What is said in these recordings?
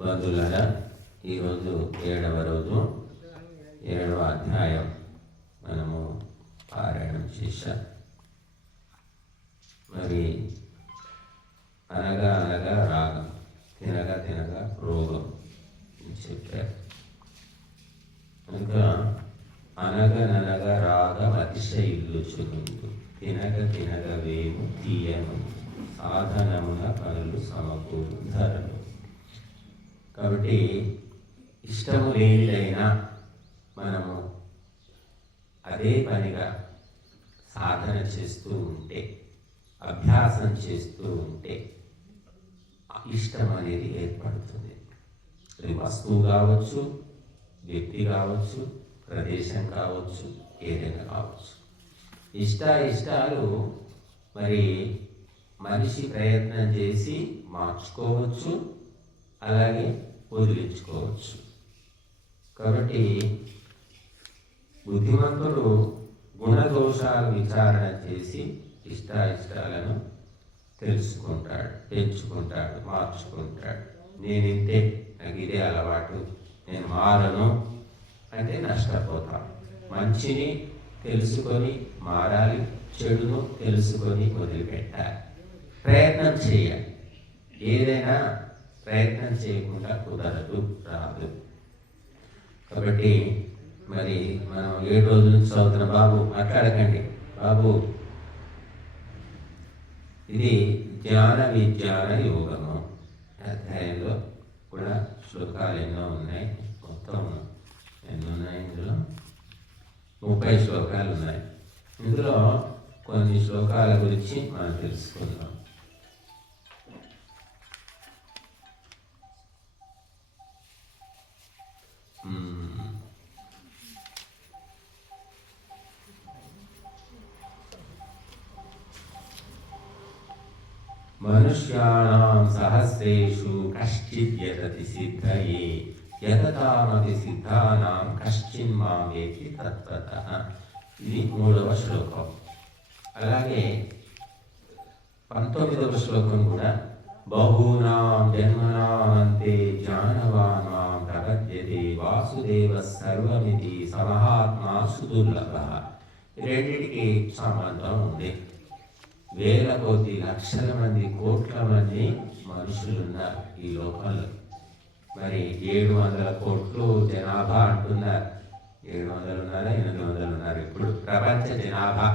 బంధువులారా, ఈరోజు 7వ రోజు 7వ అధ్యాయం మనము పారాయణం చేశాం. మరి అనగా అనగా రాగం, తినగా తినగా రోగం అని చెప్పారు. ఇంకా అనగననగా రాగం అతిశయిల్లుచునుండు, తినగ తినగ వేము తీయను, సాధనమున పనులు సమకూరు ధరలు. కాబట్టి ఇష్టము లేనిదైనా మనము అదే పనిగా సాధన చేస్తూ ఉంటే, అభ్యాసం చేస్తూ ఉంటే ఇష్టం అనేది ఏర్పడుతుంది. అది వస్తువు కావచ్చు, వ్యక్తి కావచ్చు, ప్రదేశం కావచ్చు, ఏదైనా కావచ్చు. ఇష్టాలు మరి మనిషి ప్రయత్నం చేసి మార్చుకోవచ్చు, అలాగే వదిలించుకోవచ్చు. కాబట్టి బుద్ధిమంతుడు గుణదోషాలు విచారణ చేసి ఇష్టాలను తెలుసుకుంటాడు, పెంచుకుంటాడు, మార్చుకుంటాడు. నేనింతే, నాకు ఇదే అలవాటు, నేను మారను అంటే నష్టపోతాను. మంచిని తెలుసుకొని మారాలి, చెడును తెలుసుకొని వదిలిపెట్టాలి. ప్రయత్నం చేయాలి. ఏదైనా ప్రయత్నం చేయకుండా కుదరదు, రాదు. కాబట్టి మరి మనం 7 రోజుల నుంచి చదువుతున్న బాబు మాట్లాడకండి బాబు. ఇది జ్ఞాన విజ్ఞాన యోగము అధ్యాయంలో కూడా శ్లోకాలు ఎన్నో ఉన్నాయి. మొత్తం ఎన్ని ఉన్నాయి? ఇందులో 30 శ్లోకాలు ఉన్నాయి. ఇందులో కొన్ని శ్లోకాల గురించి మనం తెలుసుకుందాం. మనుష్యాణాం సహస్రేషు కశ్చిద్ యతతి సిద్ధయే, యతతామపి సిద్ధానాం కశ్చిన్ మాం వేతి తత్వతః. ఇది 3వ శ్లోకం. అలాగే 19వ శ్లోకం కూడా బహూనాం జన్మనామంతే జ్ఞానవాన్ మాం ప్రపద్యతే, వాసుదేవ సర్వమితి సమహాత్మా సుదుర్లభః. రెండింటికి సంబంధం ఉంది. వేల కొద్ది లక్షల మంది, కోట్ల మంది మనుషులు ఉన్నారు ఈ లోకంలో. మరి 700 కోట్లు జనాభా అంటున్నారు. 700 ఉన్నారా, 800 ఉన్నారు ఇప్పుడు ప్రపంచ జనాభా.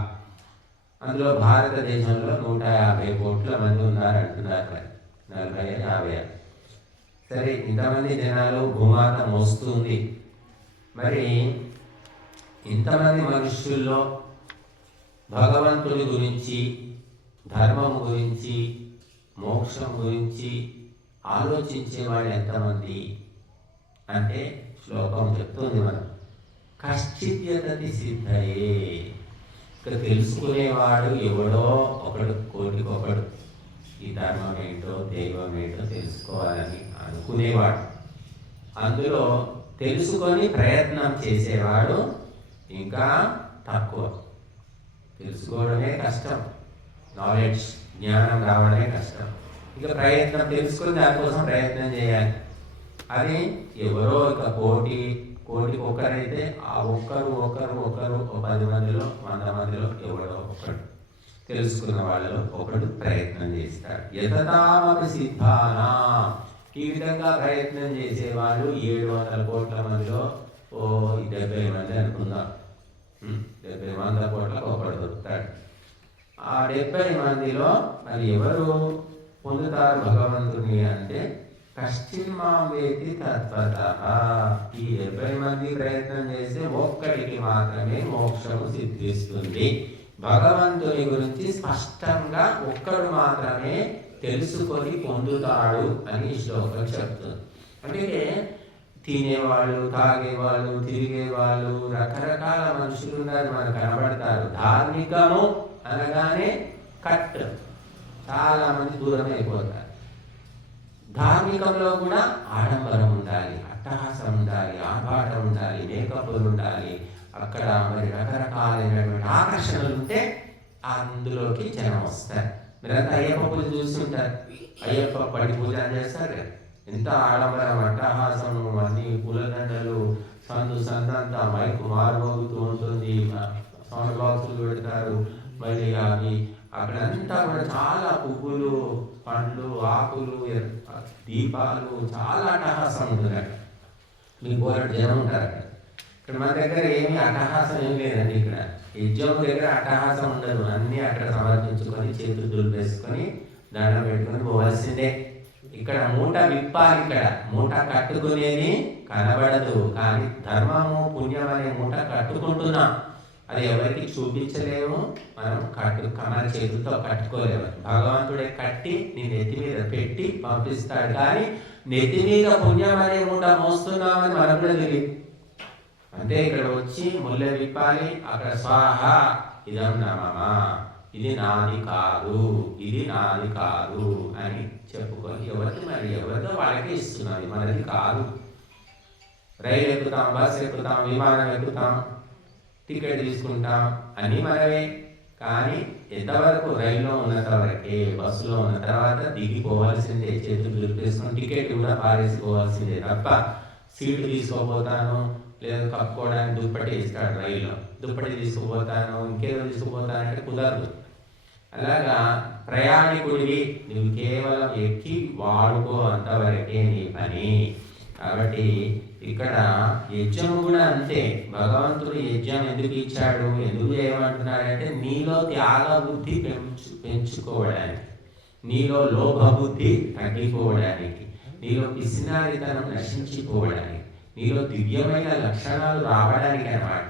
అందులో భారతదేశంలో 150 కోట్ల మంది ఉన్నారు అంటున్నారు. 40, 50. సరే, ఇంతమంది జనాలు భూమాత మోస్తుంది. మరి ఇంతమంది మనుషుల్లో భగవంతుడి గురించి, ధర్మం గురించి, మోక్షం గురించి ఆలోచించే వాళ్ళు ఎంతమంది అంటే శ్లోకం చెప్తుంది మనం కశ్చిత్ యతతి సిద్ధయే. ఇక్కడ తెలుసుకునేవాడు ఎవడో ఒకడు, కోటికొకడు. ఈ ధర్మం ఏంటో, దైవం ఏంటో తెలుసుకోవాలని అనుకునేవాడు. అందులో తెలుసుకొని ప్రయత్నం చేసేవాడు ఇంకా తక్కువ. తెలుసుకోవడమే కష్టం, నాలెడ్జ్, జ్ఞానం రావడమే కష్టం. ఇక ప్రయత్నం, తెలుసుకుని దానికోసం ప్రయత్నం చేయాలి. అది ఎవరో ఇక కోటికొకరైతే ఆ ఒకరు 10 మందిలో, 100 మందిలో ఎవరో ఒకడు, తెలుసుకున్న వాళ్ళలో ఒకడు ప్రయత్నం చేస్తాడు. యతతామపి సిద్ధానా. ఈ విధంగా ప్రయత్నం చేసేవాళ్ళు 700 కోట్ల మందిలో 70 మంది అనుకుందాం. 70 కోట్లకు ఒకడు దొరుకుతాడు. ఆ 70 మందిలో మరి ఎవరు పొందుతారు భగవంతుని అంటే కశ్చిన్ మాం వేతి తత్వతః. ఈ 70 మంది ప్రయత్నం చేస్తే ఒక్కడికి మాత్రమే మోక్షము సిద్ధిస్తుంది. భగవంతుని గురించి స్పష్టంగా ఒక్కడు మాత్రమే తెలుసుకొని పొందుతాడు అని ఈ శ్లోకం చెప్తుంది. అంటే తినేవాళ్ళు, తాగేవాళ్ళు, తిరిగేవాళ్ళు, రకరకాల మనుషులు ఉన్నారు, మనకు కనబడతారు. ధార్మికము అనగానే కట్, చాలా మంది దూరం అయిపోతారు. ధార్మికంలో కూడా ఆడంబరం ఉండాలి, అట్టహాసం ఉండాలి, ఆర్భాటం ఉండాలి, మేకప్లు ఉండాలి. అక్కడ మరి రకరకాలైనటువంటి ఆకర్షణలు ఉంటే అందులోకి జనం వస్తారు. మీరంతా అయ్యప్ప పూజ చూస్తుంటారు. అయ్యప్ప పడి పూజ చేస్తారు కదా, ఎంత ఆడంబరం, అట్టహాసము, అన్ని పూలదండలు, సందంతా మైకు మారుమోగుతూ ఉంటుంది, సౌండ్ బాక్సులు పెడతారు. మళ్ళీ అవి అక్కడంతా కూడా చాలా పువ్వులు, పండ్లు, ఆకులు, దీపాలు, చాలా అట్టహాసం ఉంటుంది అక్కడ. మీకు పోరాడు జనం ఉంటారు అక్కడ. ఇక్కడ మన దగ్గర ఏమీ అట్టహాసం ఏం లేదండి. ఇక్కడ యజ్ఞం దగ్గర అట్టహాసం ఉండదు. అన్నీ అక్కడ సమర్పించుకొని చేతులు దులిపేసుకొని దండం పెట్టుకొని పోవాల్సిందే. ఇక్కడ మూట విప్పాలి. ఇక్కడ మూట కట్టుకునేది కనబడదు, కానీ ధర్మము పుణ్యం అనే మూట కట్టుకుంటున్నాం. అది ఎవరికి చూపించలేము, మనం మన చేతులతో కట్టుకోలేము. భగవంతుడే కట్టి నీ నెత్తి మీద పెట్టి పంపిస్తాడు, కానీ నెత్తి మీద పుణ్యం అనే మూట మోస్తున్నామని మనకు కూడా తెలియదు. అంటే ఇక్కడ వచ్చి ముళ్ళ విప్పాలి, అక్కడ స్వాహ ఇదం నమమా, ఇది నాది కాదు, ఇది నాది కాదు అని చెప్పుకొని ఎవరిదో వాళ్ళకే ఇస్తున్నది, మనది కాదు. రైలు ఎక్కుతాం, బస్సు ఎక్కుతాం, విమానం ఎక్కుతాం, టికెట్ తీసుకుంటాం, అన్నీ మనమే. కానీ ఎంతవరకు రైల్లో ఉన్నంత వరకే, బస్సులో ఉన్న తర్వాత దిగిపోవాల్సిందే, చేతులు దులిపేసుకొని టికెట్ కూడా పారేసుకోవాల్సిందే తప్ప సీటు తీసుకోపోతాను, లేదా కప్పుకోవడానికి దుప్పటి ఇస్తాడు రైల్లో, దుప్పటి తీసుకుపోతాను, ఇంకేదో తీసుకుపోతానంటే కుదరదు. అలాగా ప్రయాణికుడివి, నువ్వు కేవలం ఎక్కి వాడుకో, అంతవరకే నీ పని. కాబట్టి ఇక్కడ యజ్ఞం కూడా అంతే. భగవంతుడు యజ్ఞం ఎందుకు ఇచ్చాడు, ఎందుకు చేయమంటున్నాడంటే నీలో త్యాగ బుద్ధి పెంచుకోవడానికి, నీలో లోభ బుద్ధి తగ్గిపోవడానికి, నీలో పిసినారితనం నశించిపోవడానికి, నీలో దివ్యమైన లక్షణాలు రావడానికి అన్నమాట.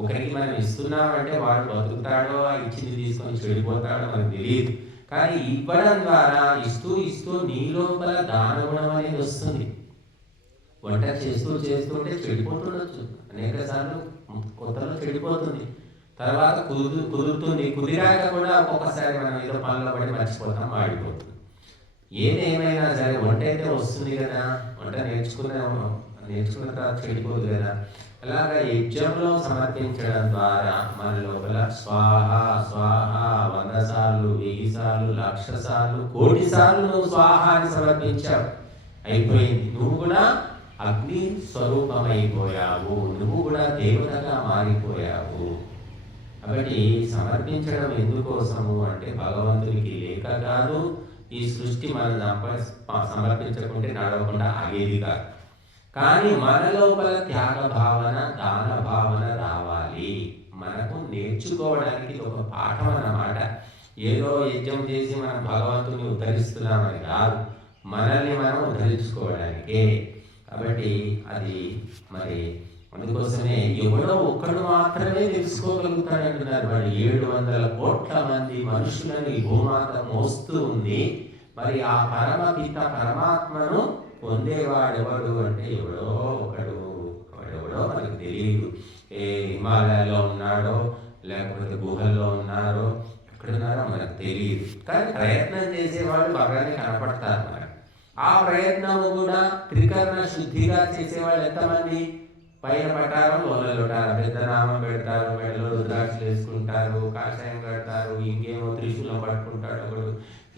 ఒకరికి మనం ఇస్తున్నామంటే వాడు బతుకుతాడో, ఇచ్చింది తీసుకొని చెడిపోతాడో మనకు తెలియదు. కానీ ఇవ్వడం ద్వారా ఇస్తూ నీ లోపల దాన గుణం అనేది వస్తుంది. వంట చేస్తుంటే చెడిపోతుండొచ్చు, అనేక సార్లు కొత్తలో చెడిపోతుంది, తర్వాత కుదురుతుంది, కుదిరాక కూడా ఒక్కొక్కసారి మనం ఏదో పనులు పడి మర్చిపోతాం, వాడిపోతుంది. ఏదేమైనా సరే వంట అయితే వస్తుంది కదా, వంట నేర్చుకున్న తర్వాత చెడిపోదు కదా. అలాగా యజ్ఞంలో సమర్పించడం ద్వారా మన లోపల స్వాహ స్వాహ 100 సార్లు, 1000 సార్లు, 1,00,000 సార్లు, 1,00,00,000 సార్లు నువ్వు స్వాహాన్ని సమర్పించావు, అయిపోయింది. నువ్వు కూడా అగ్ని స్వరూపమైపోయావు, నువ్వు కూడా దేవతగా మారిపోయావు. కాబట్టి సమర్పించడం ఎందుకోసము అంటే భగవంతునికి లేక కాదు, ఈ సృష్టి మన సమర్పించకుంటే నడవకుండా ఆగేది కాదు. కానీ మన లోపల త్యాగ భావన, దాన భావన రావాలి. మనకు నేర్చుకోవడానికి ఒక పాఠం అన్నమాట. ఏదో యజ్ఞం చేసి మనం భగవంతుని ఉద్ధరిస్తున్నామని కాదు, మనల్ని మనం ఉద్ధరించుకోవడానికే. కాబట్టి అది మరి అందుకోసమే ఎవడో ఒక్కడు మాత్రమే తెలుసుకోగలుగుతాడు అంటున్నారు. వాడు 700 కోట్ల మంది మనుషులను ఈ భూమాత మోస్తూ ఉంది. మరి ఆ పరమపిత పరమాత్మను పొందేవాడెవడు అంటే ఎవడో ఒకడు, వాడెవడో మనకు తెలియదు. ఏ హిమాలయాల్లో ఉన్నాడో, లేకపోతే గుహల్లో ఉన్నారో, ఎక్కడున్నారో మనకు తెలియదు. కానీ ప్రయత్నం చేసేవాళ్ళు బాగానే కనపడతారు మనకు. ఆ ప్రయత్నము కూడా త్రికరణ శుద్ధిగా చేసేవాళ్ళు ఎంతమంది? పైన పట్టారం, లోలలో పెద్ద నామం పెడతారు, మెడలో రుద్రాక్షలు వేసుకుంటారు, కాషాయం కడతారు, ఇంకేమో త్రిశూలం పట్టుకుంటాడు, ఒకడు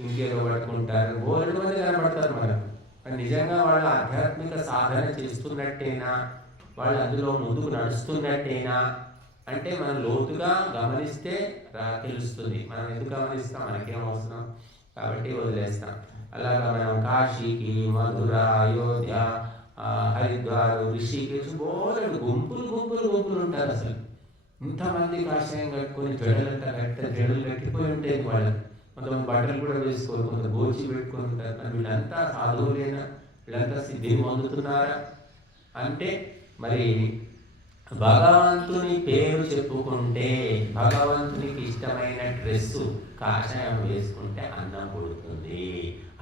ఇంకేదో పట్టుకుంటారు, బోలెడు మంది కనపడతారు మనకు. నిజంగా వాళ్ళు ఆధ్యాత్మిక సాధన చేస్తున్నట్టేనా, వాళ్ళు అందులో ముందుకు నడుస్తున్నట్టేనా అంటే మనం లోతుగా గమనిస్తే తెలుస్తుంది. మనం ఎందుకు గమనిస్తాం, మనకేం అవసరం, కాబట్టి వదిలేస్తాం. అలాగా మనం కాశీకి, మధుర, అయోధ్య, హరిద్వార్, రిషికేశ్ బోలెడు గుంపులు ఉంటారు. అసలు ఇంతమంది కాషాయం కట్టుకొని జడలు కట్టిపోయి ఉంటాయి వాళ్ళకి. కొంతమంది బట్టలు కూడా వేసుకోరు, కొంత గోచి పెట్టుకొని ఉంటారు. మరి వీళ్ళంతా సాధువులేనా, వీళ్ళంతా సిద్ధిని పొందుతున్నారా అంటే మరి భగవంతుని పేరు చెప్పుకుంటే, భగవంతునికి ఇష్టమైన డ్రెస్సు కాషాయం వేసుకుంటే అన్నం పుడుతుంది,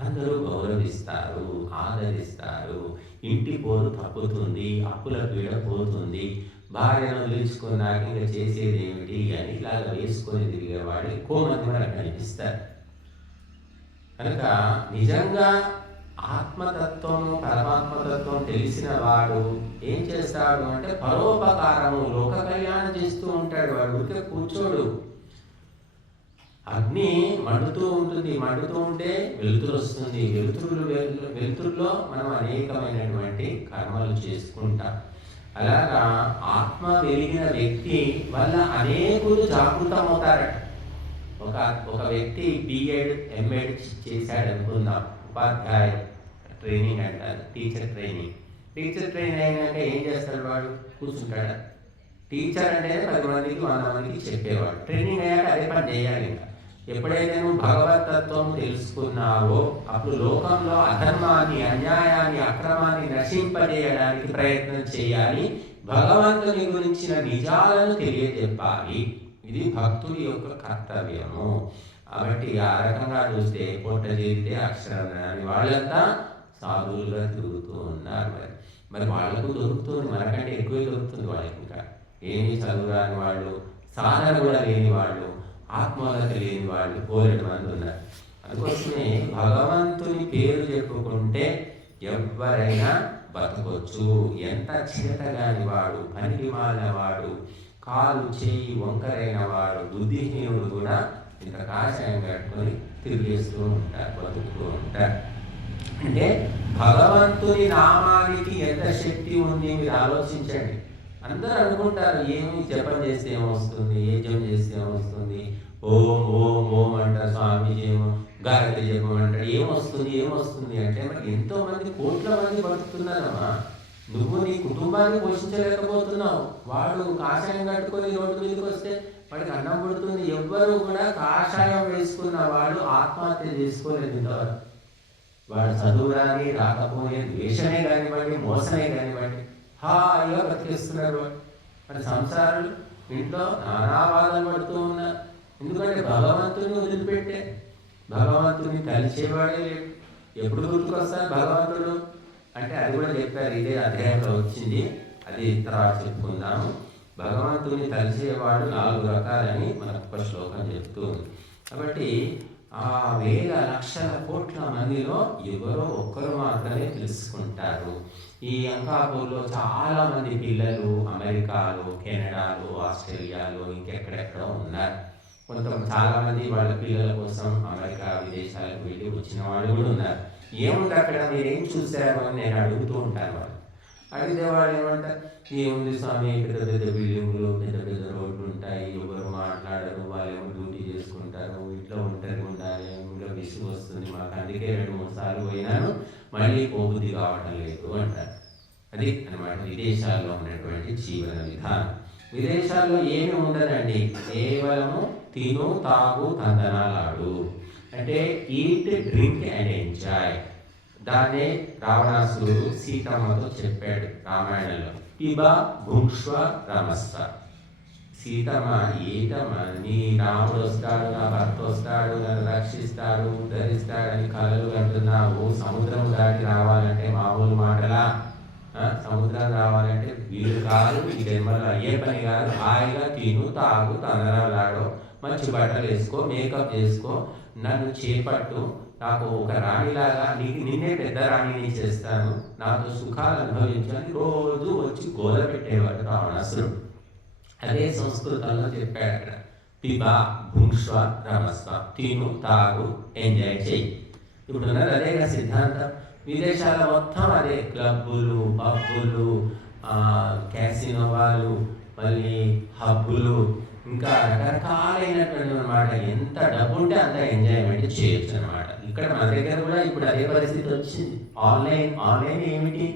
అందరూ గౌరవిస్తారు, ఆదరిస్తారు, ఇంటి పోరు తప్పుతుంది, అప్పుల పీడ పోతుంది, భార్యను నిలుచుకున్నాక ఇంకా చేసేది ఏమిటి అని ఇలాగ వేసుకొని తిరిగేవాడు ఎక్కువ మంది మనకు కనిపిస్తారు. కనుక నిజంగా ఆత్మతత్వము, పరమాత్మతత్వం తెలిసిన వాడు ఏం చేస్తాడు అంటే పరోపకారము, లోక కళ్యాణం చేస్తూ ఉంటాడు. వాడు ఊరికే కూర్చోడు. అగ్ని మండుతూ ఉంటుంది, మండుతూ ఉంటే వెలుతురు వస్తుంది, వెలుతురులో మనం అనేకమైనటువంటి కర్మలు చేసుకుంటాం. అలాగా ఆత్మ వెలిగిన వ్యక్తి వల్ల అనేకులు జాగృతం అవుతారట. ఒక వ్యక్తి బిఎడ్ ఎంఎడ్ చేశాడు అనుకుందాం, ఉపాధ్యాయ ట్రైనింగ్ అంటారు, టీచర్ ట్రైనింగ్ అయినాక ఏం చేస్తాడు? వాడు కూర్చుంటాడు. టీచర్ అంటే 10 మందికి 100 మందికి చెప్పేవాడు. ట్రైనింగ్ అయ్యాక అదే పని చేయాలి. ఇంకా ఎప్పుడైతే నువ్వు భగవతత్వం తెలుసుకున్నావో అప్పుడు లోకంలో అధర్మాన్ని, అన్యాయాన్ని, అక్రమాన్ని నశింపజేయడానికి ప్రయత్నం చేయాలి. భగవంతుని గురించిన నిజాలను తెలియజెప్పాలి. ఇది భక్తుడి యొక్క కర్తవ్యము. కాబట్టి ఆ రకంగా చూస్తే పొట్ట చేరితే అక్షరం రాని వాళ్ళంతా సాధువులుగా తిరుగుతూ ఉన్నారు. మరి వాళ్ళకు దొరుకుతుంది, మనకంటే ఎక్కువే దొరుకుతుంది వాళ్ళకి. ఇంకా ఏమీ చదువు రాని వాళ్ళు, సాధన కూడా లేని వాళ్ళు, ఆత్మోన్నతి లేని వాళ్ళు బోలెడు మంది ఉన్నారు. అందుకోసమే భగవంతుని పేరు చెప్పుకుంటే ఎవరైనా బతకొచ్చు. ఎంత చేతగాని వాడు, పనికి మాలిన వాడు, కాలు చేయి వంకరైన వాడు, బుద్ధిహీనుడు కూడా ఇంత కాషాయం కట్టుకొని తిరిగేస్తూ ఉంటారు, బతుకుతూ ఉంటారు. అంటే భగవంతుని నామానికి ఎంత శక్తి ఉంది మీరు ఆలోచించండి. అందరూ అనుకుంటారు ఏమి జపం చేస్తే ఏమొస్తుంది, ఏ జపం చేస్తే ఏమొస్తుంది, ఓం ఓం ఓం అంటారు, స్వామీజీ ఏమో గాయత్రి జపం అంటారు, ఏమొస్తుంది అంటే మరి ఎంతో మంది, కోట్ల మంది బతుకుతున్నారమ్మా. నువ్వు నీ కుటుంబాన్ని పోషించలేకపోతున్నావు. వాడు కాషాయం కట్టుకొని రోడ్డు మీదకి వస్తే వాడికి అన్నం పడుతుంది. ఎవ్వరూ కూడా కాషాయం వేసుకున్న వాడు ఆత్మహత్య చేసుకోలేదు ఇంతవరకు. వాడు చదువు రాని రాకపోయే ద్వేషమే కానివ్వండి, మోసమే కానివ్వండి, హాయిగా బతికిస్తున్నారు. వాడి సంసారాలు ఇంట్లో నానా బాధలు పడుతూ ఉన్నారు. ఎందుకంటే భగవంతుని వదిలిపెట్టే, భగవంతుని కలిసేవాడే లేడు. ఎప్పుడు గుర్తుకొస్తారు భగవంతుడు అంటే అది కూడా చెప్పారు, ఇదే అధ్యాయంలో వచ్చింది, అది తర్వాత చెప్పుకుందాము. భగవంతుని కలిసేవాడు 4 రకాలని మనకు ఒక శ్లోకం చెప్తుంది. కాబట్టి ఆ వేల లక్షల కోట్ల మందిలో ఎవరో ఒక్కరు మాత్రమే తెలుసుకుంటారు. ఈ అంకాపూర్లో చాలా మంది పిల్లలు అమెరికాలో, కెనడాలో, ఆస్ట్రేలియాలో, ఇంకెక్కడెక్కడో ఉన్నారు. చాలా మంది వాళ్ళ పిల్లల కోసం అమెరికా విదేశాలకు వెళ్ళి వచ్చిన వాళ్ళు కూడా ఉన్నారు. ఏముంది అక్కడ, మీరేం చూశారు అని నేను అడుగుతూ ఉంటాను. వాళ్ళు అడిగితే వాళ్ళు ఏమంటారు, ఏముంది స్వామి, పెద్ద పెద్ద బిల్డింగులు, పెద్ద పెద్ద రోడ్లు ఉంటాయి, ఎవరు మాట్లాడరు, వాళ్ళేమో డ్యూటీ చేసుకుంటారు, ఇంట్లో ఒంటరిగా ఉండాలి, ఇంట్లో విసుగు వస్తుంది మాకు, అందుకే 2-3 సార్లు పోయినాను, మళ్ళీ పోబుద్ధి కావటం లేదు అంటారు. అది అన్నమాట విదేశాల్లో ఉన్నటువంటి జీవన విధానం. విదేశాల్లో ఏమి ఉండదండి, కేవలము తిను తాగు తందనాలాడు, అంటే ఈట్ డ్రింక్ అండ్ ఎంజాయ్. దాన్నే రావణాసురుడు సీతమ్మతో చెప్పాడు రామాయణంలో, పిబ భుంక్ష్వ రమస్వ. సీతమ్మ, ఏటమ్మ నీ రాముడు వస్తాడు, నా భర్త వస్తాడు, నన్ను రక్షిస్తాడు, ఉద్ధరిస్తాడని కలలు అంటున్నావు, సముద్రం దాటి రావాలంటే మామూలు మాటలా? సముద్రం రావాలంటే వీలు కాదు, ఈ జన్మలో అయ్యే పని కాదు. హాయిగా తిను తాగు తందనాలాడు, మంచి బట్టలు వేసుకో, మేకప్ చేసుకో, నన్ను చేపట్టు, నాకు ఒక రాణిలాగా నిన్నే పెద్ద రాణిని చేస్తాను, నాతో సుఖాలు అనుభవించాలని రోజు వచ్చి గోల పెట్టేవాడు రావణాసురుడు. అదే సంస్కృతంలో చెప్పాడు అక్కడ, పిబ భుంక్ష్వ రమస్వ, తిను తాగు ఎంజాయ్ చెయ్యి. ఇప్పుడు ఉన్నది అదేగా సిద్ధాంతం. విదేశాల మొత్తం అదే, క్లబ్బులు, పబ్బులు, క్యాసినోవాలు, మళ్ళీ హబ్బులు, ఇంకా రకరకాలైనటువంటి అనమాట. ఎంత డబ్బు ఉంటే అంత ఎంజాయ్మెంట్ చేయొచ్చు అనమాట. ఇక్కడ మన దగ్గర కూడా ఇప్పుడు అదే పరిస్థితి వచ్చింది. ఆన్లైన్ ఏమిటి,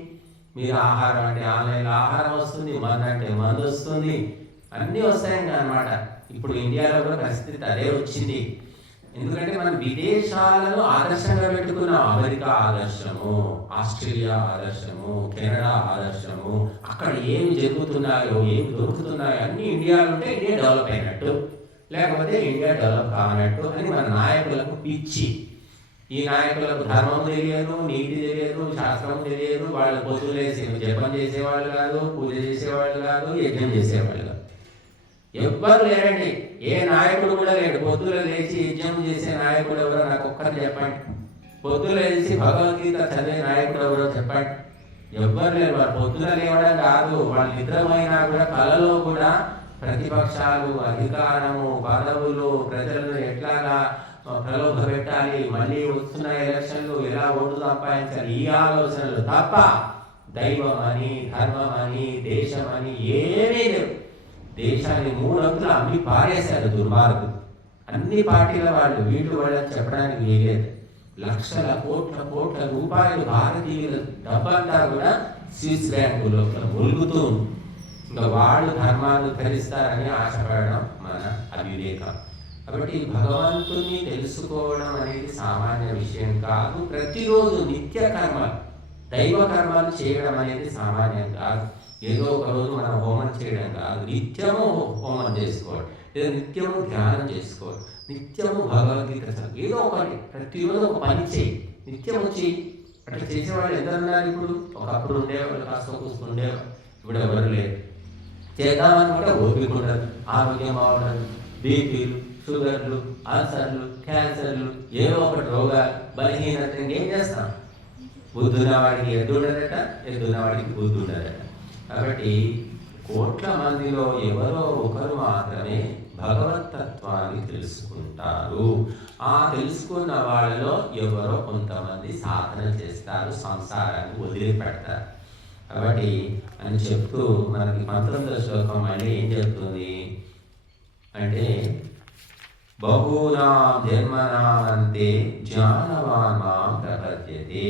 మీరు ఆహారం అంటే ఆన్లైన్లో ఆహారం వస్తుంది, మందు అంటే మందు వస్తుంది, అన్నీ వస్తాయి అనమాట. ఇప్పుడు ఇండియాలో కూడా పరిస్థితి అదే వచ్చింది. ఎందుకంటే మనం విదేశాలను ఆదర్శంగా పెట్టుకున్నాం. అమెరికా ఆదర్శము, ఆస్ట్రేలియా ఆదర్శము, కెనడా ఆదర్శము. అక్కడ ఏమి జరుగుతున్నాయో, ఏమి దొరుకుతున్నాయో అన్నీ ఇండియాలో ఉంటే ఇండియా డెవలప్ అయినట్టు, లేకపోతే ఇండియా డెవలప్ కానట్టు అని మన నాయకులకు పిచ్చి. ఈ నాయకులకు ధర్మం తెలియదు, నీతి తెలియదు, శాస్త్రం తెలియదు. వాళ్ళు పొద్దులేసి జపం చేసేవాళ్ళు కాదు, పూజ చేసేవాళ్ళు కాదు, యజ్ఞం చేసేవాళ్ళు కాదు. ఎవ్వరు లేరండి, ఏ నాయకుడు కూడా లేడు. పొద్దున లేచి యజ్ఞం చేసే నాయకుడు ఎవరో నాకు ఒక్కరు చెప్పండి. పొద్దున లేచి భగవద్గీత చదివే నాయకుడు ఎవరో చెప్పండి. ఎవ్వరు లేరు. వాళ్ళు పొద్దున లేవడం కాదు, వాళ్ళు నిద్రమైనా కూడా కళలో కూడా ప్రతిపక్షాలు, అధికారము, పదవులు, ప్రజలను ఎట్లాగా ప్రలోభ పెట్టాలి, మళ్ళీ వస్తున్న ఎలక్షన్లు ఎలా ఓటు సంపాదించాలి, ఈ ఆలోచనలు తప్ప దైవమని, ధర్మమని, దేశమని ఏమీ లేవు. దేశాన్ని 3 అంతులు అమ్మి పారేశారు దుర్మార్గులు. అన్ని పార్టీల వాళ్ళు, వీళ్ళు వాళ్ళని చెప్పడానికి వీలేదు. లక్షల కోట్ల రూపాయలు భారతీయుల డబ్బంతా కూడా స్విస్ బ్యాంకులో ములుగుతూ, ఇంకా వాళ్ళు ధర్మాన్ని ధరిస్తారని ఆశపడడం మన అవివేకం. కాబట్టి భగవంతుని తెలుసుకోవడం అనేది సామాన్య విషయం కాదు. ప్రతిరోజు నిత్య కర్మలు, దైవ కర్మలు చేయడం అనేది సామాన్యం కాదు. ఏదో ఒక రోజు మనం హోమం చేయడం కాదు, నిత్యము హోమం చేసుకోవడం, లేదా నిత్యము ధ్యానం చేసుకోవడం, నిత్యము భగవద్గీత చదువు, ఏదో ఒకటి ప్రతిరోజు ఒక పని చేయి, నిత్యము చేయి. అట్లా చేసేవాళ్ళు ఎందరున్నారు ఇప్పుడు? ఒకప్పుడు ఉండేవాళ్ళు, కాస్త కూస్తుండేవాళ్ళు, ఇప్పుడు ఎవరు లేరు. చేద్దామనుకుంటే ఓపిక ఉండదు, ఆరోగ్యం బాగుండదు, బీపీలు, షుగర్లు, అల్సర్లు, క్యాన్సర్లు, ఏదో ఒకటి రోగాలు, బలహీనత. ఇంకేం చేస్తాం? బుద్ధున్న వాడికి ఎద్దు ఉండదట, ఎద్దున్న వాడికి బుద్ధి ఉండదట. కాబట్టి కోట్ల మందిలో ఎవరో ఒకరు మాత్రమే భగవతత్వాన్ని తెలుసుకుంటారు. ఆ తెలుసుకున్న వాళ్ళలో ఎవరో కొంతమంది సాధన చేస్తారు, సంసారాన్ని వదిలిపెడతారు. కాబట్టి అని చెప్తూ మనకి 19వ శ్లోకం మళ్ళీ ఏం చెప్తుంది అంటే, బహూనాం జన్మనామంతే జ్ఞానవాన్ మాం ప్రపద్యతే.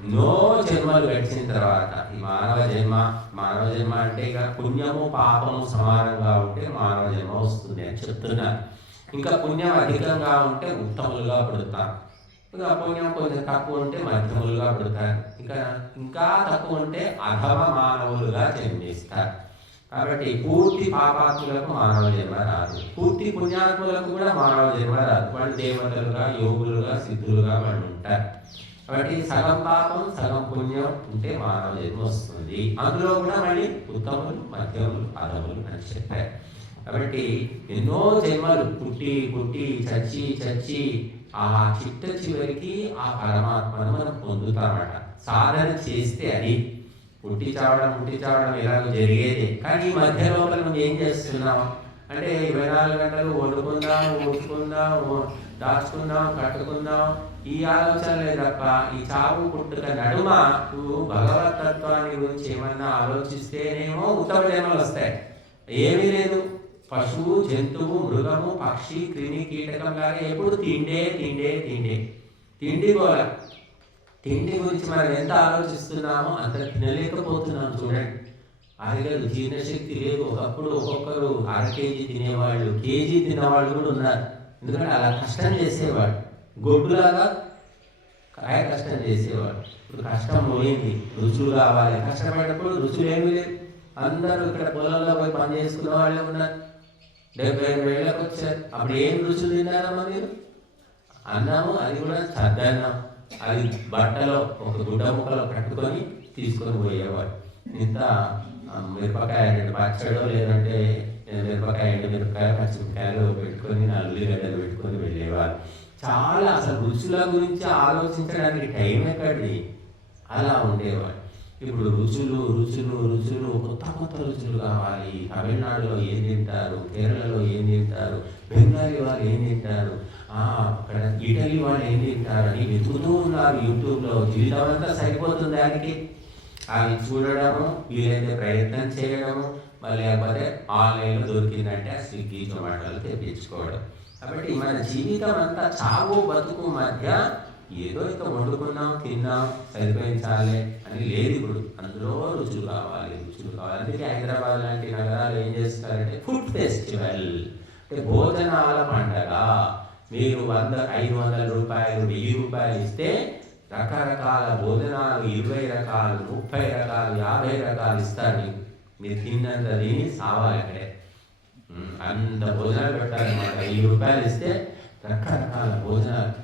ఎన్నో జన్మలు గడిచిన తర్వాత ఈ మానవ జన్మ అంటే ఇక పుణ్యము పాపము సమానంగా ఉంటే మానవ జన్మ వస్తుంది అని చెప్తున్నారు. ఇంకా పుణ్యం అధికంగా ఉంటే ఉత్తములుగా పుడతారు, ఇంకా పుణ్యం కొంచెం తక్కువ ఉంటే మధ్యములుగా పుడతారు, ఇంకా తక్కువ ఉంటే అధమ మానవులుగా జన్మిస్తారు. కాబట్టి పూర్తి పాపాత్ములకు మానవ జన్మ రాదు, పూర్తి పుణ్యాత్ములకు కూడా మానవ జన్మ రాదు. వాళ్ళు దేవతలుగా, యోగులుగా, సిద్ధులుగా వాళ్ళు ఉంటారు. కాబట్టి సగం పాపం సగం పుణ్యం ఉంటే మానవ జన్మ వస్తుంది. అందులో కూడా మళ్ళీ ఉత్తములు, మధ్యములు, అధములు అని చెప్పారు. కాబట్టి ఎన్నో జన్మలు పుట్టి చచ్చి ఆ చివరికి ఆ పరమాత్మను మనం పొందుతామట. సాధన చేస్తే అది పుట్టి చావడం ఎలాగో జరిగేదే. కానీ ఈ మధ్య లోపల మనం ఏం చేస్తున్నాం అంటే 24 గంటలు వండుకుందాం, ఊడ్చుకుందాం, దాచుకుందాం, కట్టుకుందాం, ఈ ఆలోచనలే తప్ప ఈ చావు పుట్టుక నడుమ నువ్వు భగవతత్వాన్ని గురించి ఏమన్నా ఆలోచిస్తేనేమో ఉత్తమ జన్మలు వస్తాయి. ఏమీ లేదు, పశువు, జంతువు, మృగము, పక్షి, క్రిమి, కీటకం లాగా ఎప్పుడు తిండి గోల. తిండి గురించి మనం ఎంత ఆలోచిస్తున్నామో అంత తినలేకపోతున్నాం. చూడండి, ఆరోగ్యాలు జీర్ణశక్తి లేదు. ఒకప్పుడు ఒక్కొక్కరు అర కేజీ తినేవాళ్ళు, కేజీ తినేవాళ్ళు కూడా ఉన్నారు. ఎందుకంటే అలా కష్టం చేసేవాడు, గొడ్డులాగా కాయ కష్టం చేసేవాడు. ఇప్పుడు కష్టం పోయింది, రుచులు కావాలి. కష్టపడేటప్పుడు రుచులు ఏమి లేదు. అందరూ ఇక్కడ పొలంలో పోయి పని చేసుకున్న వాళ్ళే ఉన్నారు. 75 ఏళ్ళకి వచ్చారు. అప్పుడు ఏం రుచులు తిన్నారమ్మా మీరు? అన్నము, అది కూడా చద్దన్నం. అది బట్టలో ఒక గుడ్డ ముక్కలో కట్టుకొని తీసుకొని పోయేవాడు. ఇంత మిరపకాయ పచ్చడో లేదంటే మిరపకాయ, ఎండుమిరపకాయ, పచ్చిమిరపకాయలు పెట్టుకొని 4 ఉల్లిగడ్డలు పెట్టుకొని వెళ్ళేవారు. చాలా అసలు రుచుల గురించి ఆలోచించడానికి టైం ఎక్కడిది, అలా ఉండేవాడు. ఇప్పుడు రుచులు కొత్త రుచులు కావాలి. తమిళనాడులో ఏం తింటారు, కేరళలో ఏం తింటారు, బెంగాలీ వాళ్ళు ఏం తింటారు, అక్కడ ఇటలీ వాళ్ళు ఏం తింటారు అని వెతుకుతూ ఉన్నారు యూట్యూబ్లో. జీవితం అంతా సరిపోతుంది దానికి. అవి చూడడము, వీలైతే ప్రయత్నం చేయడము, మళ్ళీ లేకపోతే ఆన్లైన్లో దొరికిందంటే స్విగ్గీ, జొమాటోలో తెప్పించుకోవడం. కాబట్టి మన జీవితం అంతా చావు బతుకు మధ్య ఏదో ఇక వండుకున్నాం, తిన్నాం, సరిపోయించాలి అని లేదు. ఇప్పుడు అందులో రుచులు కావాలి. అందుకే హైదరాబాద్ లాంటి నగరాలు ఏం చేస్తారంటే ఫుడ్ ఫెస్టివల్, అంటే భోజనాల పండగ. మీరు 100, 500 రూపాయలు, 1000 రూపాయలు ఇస్తే రకరకాల భోజనాలు, 20 రకాలు, 30 రకాలు, 50 రకాలు ఇస్తారు. మీరు తిన్నంత తిని సావాలి అక్కడే. అంత భోజనాలు పెట్టాలన్నమాట. 1000 రూపాయలు ఇస్తే రకరకాల భోజనాలు.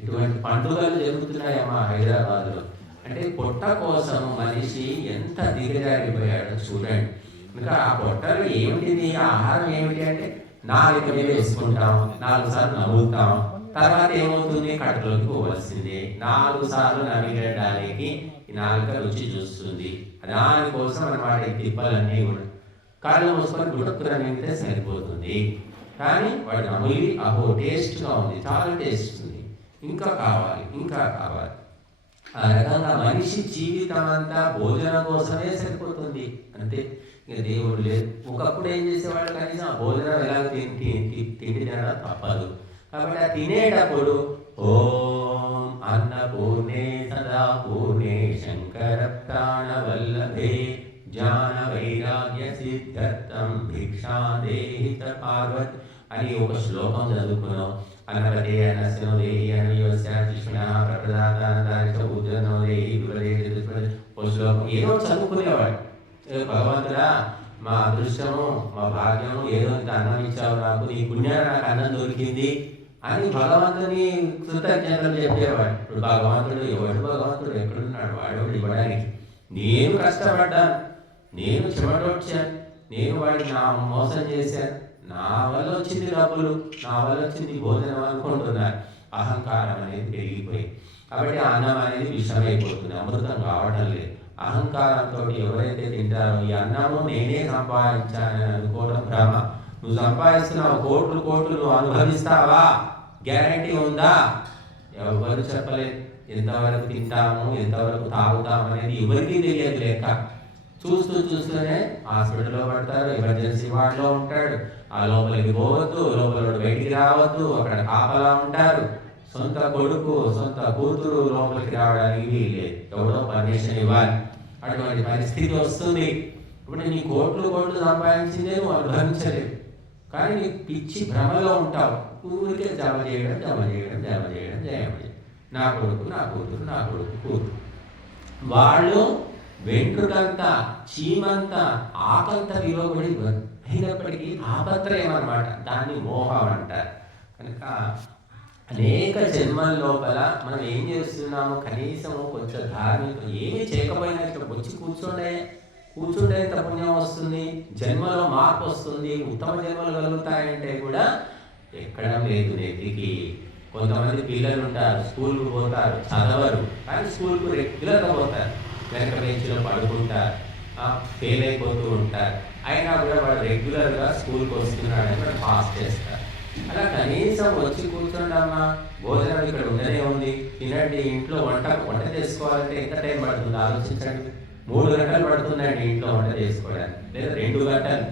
ఇటువంటి పండుగలు జరుగుతున్నాయమ్మా హైదరాబాద్లో. అంటే పొట్ట కోసం మనిషి ఎంత దిగజారిపోయాడో చూడండి. ఇంకా ఆ పొట్టలు ఏమిటిది, ఆహారం ఏమిటి అంటే 4 మీద వేసుకుంటాం, 4 సార్లు నవ్వుతాం, తర్వాత ఏమవుతుంది, కడుపులోకి పోవలసిందే. 4 సార్లు నవ్విగడానికి ఈ 4 రుచి చూస్తుంది. దానికోసం అన్నమాట ఈ తిప్పలన్నీ కూడా. కళ్ళు మూసుకొని గుడుక్కున మింగితే సరిపోతుంది. కానీ వాడు నమిలి అహో టేస్ట్గా ఉంది, చాలా టేస్ట్ ఉంది, ఇంకా కావాలి ఇంకా కావాలి. ఆ రకంగా మనిషి జీవితం అంతా భోజనం కోసమే సరిపోతుంది అంతే. ఇక దేవుడు లేదు. ఒకప్పుడు ఏం చేసేవాళ్ళు, కనీసం ఆ భోజనం ఎలా తిండి తినడం తప్పదు. కాబట్టి ఆ తినేటప్పుడు ఓం అన్నపూర్ణే సదా పూర్ణే శంకర ప్రాణవల్లభే జ్ఞాన వైరాగ్య సిద్ధర్థం భిక్షాదేహి పార్వతి అని ఒక శ్లోకం చదువుకున్నాం. అన్నపతే అనస్యనో దేహి అనయోస్యాతిష్ణ ప్రప్రదానో దేహి ఓ శ్లోకం ఏదో చదువుకునేవాడు. భగవంతుడా, మా అదృష్టము మా భాగ్యము, ఏదో ఇంత అన్నం ఇచ్చావు నాకు, నీ పుణ్యాన్ని నాకు అన్నం దొరికింది అని భగవంతుని కృతజ్ఞతలు చెప్పేవాడు. ఇప్పుడు భగవంతుడు ఎవడు, భగవంతుడు ఎక్కడున్నాడు, వాడు ఇవ్వడానికి. నేను కష్టపడ్డాను, నేను చెమటొచ్చాను, నేను వాడికి నా మోసం చేశాను, నా వల్ల వచ్చింది డబ్బులు, నా వల్ల వచ్చింది భోజనం అనుకుంటున్నాను. అహంకారం అనేది పెరిగిపోయింది. కాబట్టి అన్నం అనేది విషమైపోతుంది, అమృతం కావడం లేదు. అహంకారంతో ఎవరైతే తింటారో ఈ అన్నము నేనే సంపాదించానని అనుకోవడం భ్రమ. నువ్వు సంపాదిస్తున్నావు కోట్లు కోట్లు, నువ్వు అనుభవిస్తావా? గ్యారంటీ ఉందా? ఎవరు చెప్పలేదు. ఎంతవరకు తింటాము, ఎంతవరకు తాగుతాము అనేది ఎవరికీ తెలియదు. లేక చూస్తూనే హాస్పిటల్లో పడతారు, ఎమర్జెన్సీ వార్డులో ఉంటాడు, ఆ లోపలికి పోవద్దు, లోపల బయటికి రావద్దు, అక్కడ కాపలా ఉంటారు. సొంత కొడుకు సొంత కూతురు లోపలికి రావడానికి వీల్లేదు, ఎవడో పర్మిషన్ ఇవ్వాలి. అటువంటి పరిస్థితి వస్తుంది. ఇప్పుడు నీ కోట్లు కోట్లు సంపాదించిందే నువ్వు అనుభవించలేవు, కానీ నీ పిచ్చి భ్రమలో ఉంటావు. ఊరికే జమ చేయడం. నా కొడుకు నా కూతురు, నా కొడుకు కూతురు. వాళ్ళు వెంట్రుకంతా చీమంతా ఆకంత విలువబడి అయినప్పటికీ ఆపత్రయమన్నమాట, దాన్ని మోహం అంటారు. కనుక అనేక జన్మల లోపల మనం ఏం చేస్తున్నాము, కనీసము కొంచెం ధార్మిక ఏమీ చేయకపోయినా ఇక్కడ వచ్చి కూర్చుండేంత పుణ్యం వస్తుంది, జన్మలో మార్పు వస్తుంది, ఉత్తమ జన్మలు కలుగుతాయంటే కూడా ఎక్కడం లేదు నెత్తికి. కొంతమంది పిల్లలు ఉంటారు, స్కూల్కు పోతారు, చదవరు, కానీ స్కూల్కు రెగ్యులర్గా పోతారు, వెనక బెంచ్లో పడుకుంటారు, ఫెయిల్ అయిపోతూ ఉంటారు, అయినా కూడా వాడు రెగ్యులర్గా స్కూల్కి వస్తున్నాడని కూడా పాస్ చేస్తారు. అలా కనీసం వచ్చి కూర్చోండమ్మా, భోజనం ఇక్కడ ఉండనే ఉంది, తినండి. ఇంట్లో వంట చేసుకోవాలంటే ఎంత టైం పడుతుంది ఆలోచించండి. 3 గంటలు పడుతుందండి ఇంట్లో వంట చేసుకోవడానికి, లేదా 2 గంటలు.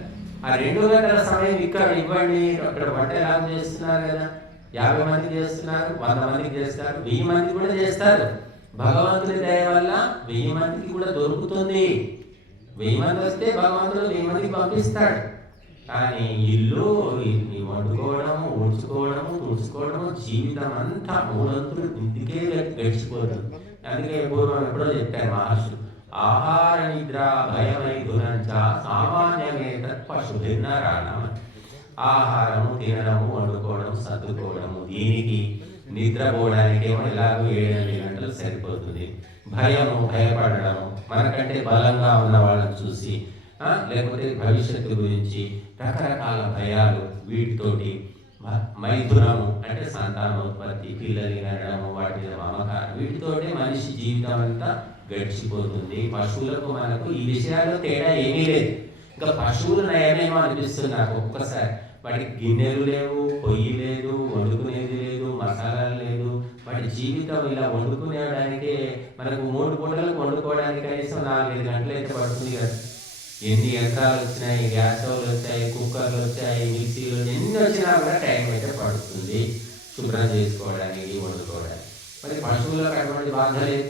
ఆ 2 గంటల సమయం ఇక్కడ ఇవ్వండి. అక్కడ వంట ఎలా చేస్తున్నారు కదా, 50 మందికి చేస్తున్నారు, 100 మందికి చేస్తారు, 1000 మందికి కూడా చేస్తారు. భగవంతుని దయ వల్ల 1000 మందికి కూడా దొరుకుతుంది. 1000 మంది వస్తే భగవంతుడు 1000 మందికి పంపిస్తాడు. కానీ ఇల్లు వండుకోవడము, ఊడ్చుకోవడము, తుడుచుకోవడము, జీవితం అంతా 3 వంతులు ఇంటికే గడిచిపోతుంది. అందుకే పూర్వం ఎప్పుడో చెప్పారు మహర్షులు, ఆహార నిద్ర భయమైదునంచ సామాన్యమే తత్పశుభిన్నరాణం. ఆహారము, తినడము, వండుకోవడం, సర్దుకోవడము, దీనికి నిద్రపోవడానికేమో ఎలాగో 7-8 గంటలు సరిపోతుంది. భయపడము, మనకంటే బలంగా ఉన్న వాళ్ళని చూసి, లేకపోతే భవిష్యత్తు గురించి రకరకాల భయాలు, వీటితోటి మైథునము అంటే సంతానోత్పత్తి, పిల్లల్ని కనడము, వాటి మీద మమకారం, వీటితోటి మనిషి జీవితం అంతా గడిచిపోతుంది. పశువులకు మనకు ఈ విషయాల్లో తేడా ఏమీ లేదు. ఇంకా పశువులు నయమేమో అనిపిస్తుంది నాకు ఒక్కొక్కసారి. వాటికి గిన్నెలు లేవు, పొయ్యి లేదు, వండుకునేది లేదు, మసాలాలు లేదు. వాటి జీవితం ఇలా వండుకునేడానికే మనకు 3 పూటలకు వండుకోవడానికి కనీసం 4-5 గంటలు అయితే పడుతుంది కదా. ఎన్ని యంత్రాలు వచ్చినాయి, గ్యాస్ స్టవ్లు వచ్చాయి, కుక్కర్లు వచ్చాయి, మిక్సీలు, ఎన్ని వచ్చినా కూడా టైం అయితే పడుతుంది శుభ్రం చేసుకోవడానికి, వండుకోవడానికి. మరి పశువులకు అటువంటి బాధ లేదు.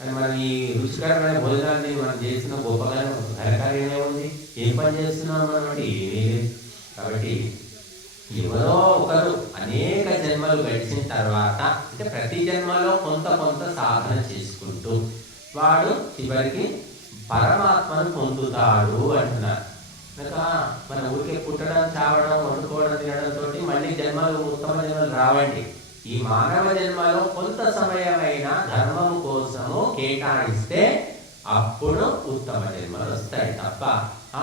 అని మన ఈ రుచికరమైన భోజనాన్ని మనం చేసిన గొప్పగా ఘనకార్యమే ఉంది. ఏం పని చేస్తున్నాం మనం అంటే ఏమీ లేదు. కాబట్టి ఎవరో ఒకరు అనేక జన్మలు గడిచిన తర్వాత, అంటే ప్రతి జన్మలో కొంత సాధన చేసుకుంటూ వాడు చివరికి పరమాత్మను పొందుతాడు అంటున్నారు. కనుక మన ఊరికే పుట్టడం, చావడం, వండుకోవడం, తినడంతో మళ్ళీ ఉత్తమ జన్మలు రావండి. ఈ మానవ జన్మలో కొంత సమయమైన ధర్మం కోసము కేటాయిస్తే అప్పుడు ఉత్తమ జన్మలు వస్తాయి. తప్ప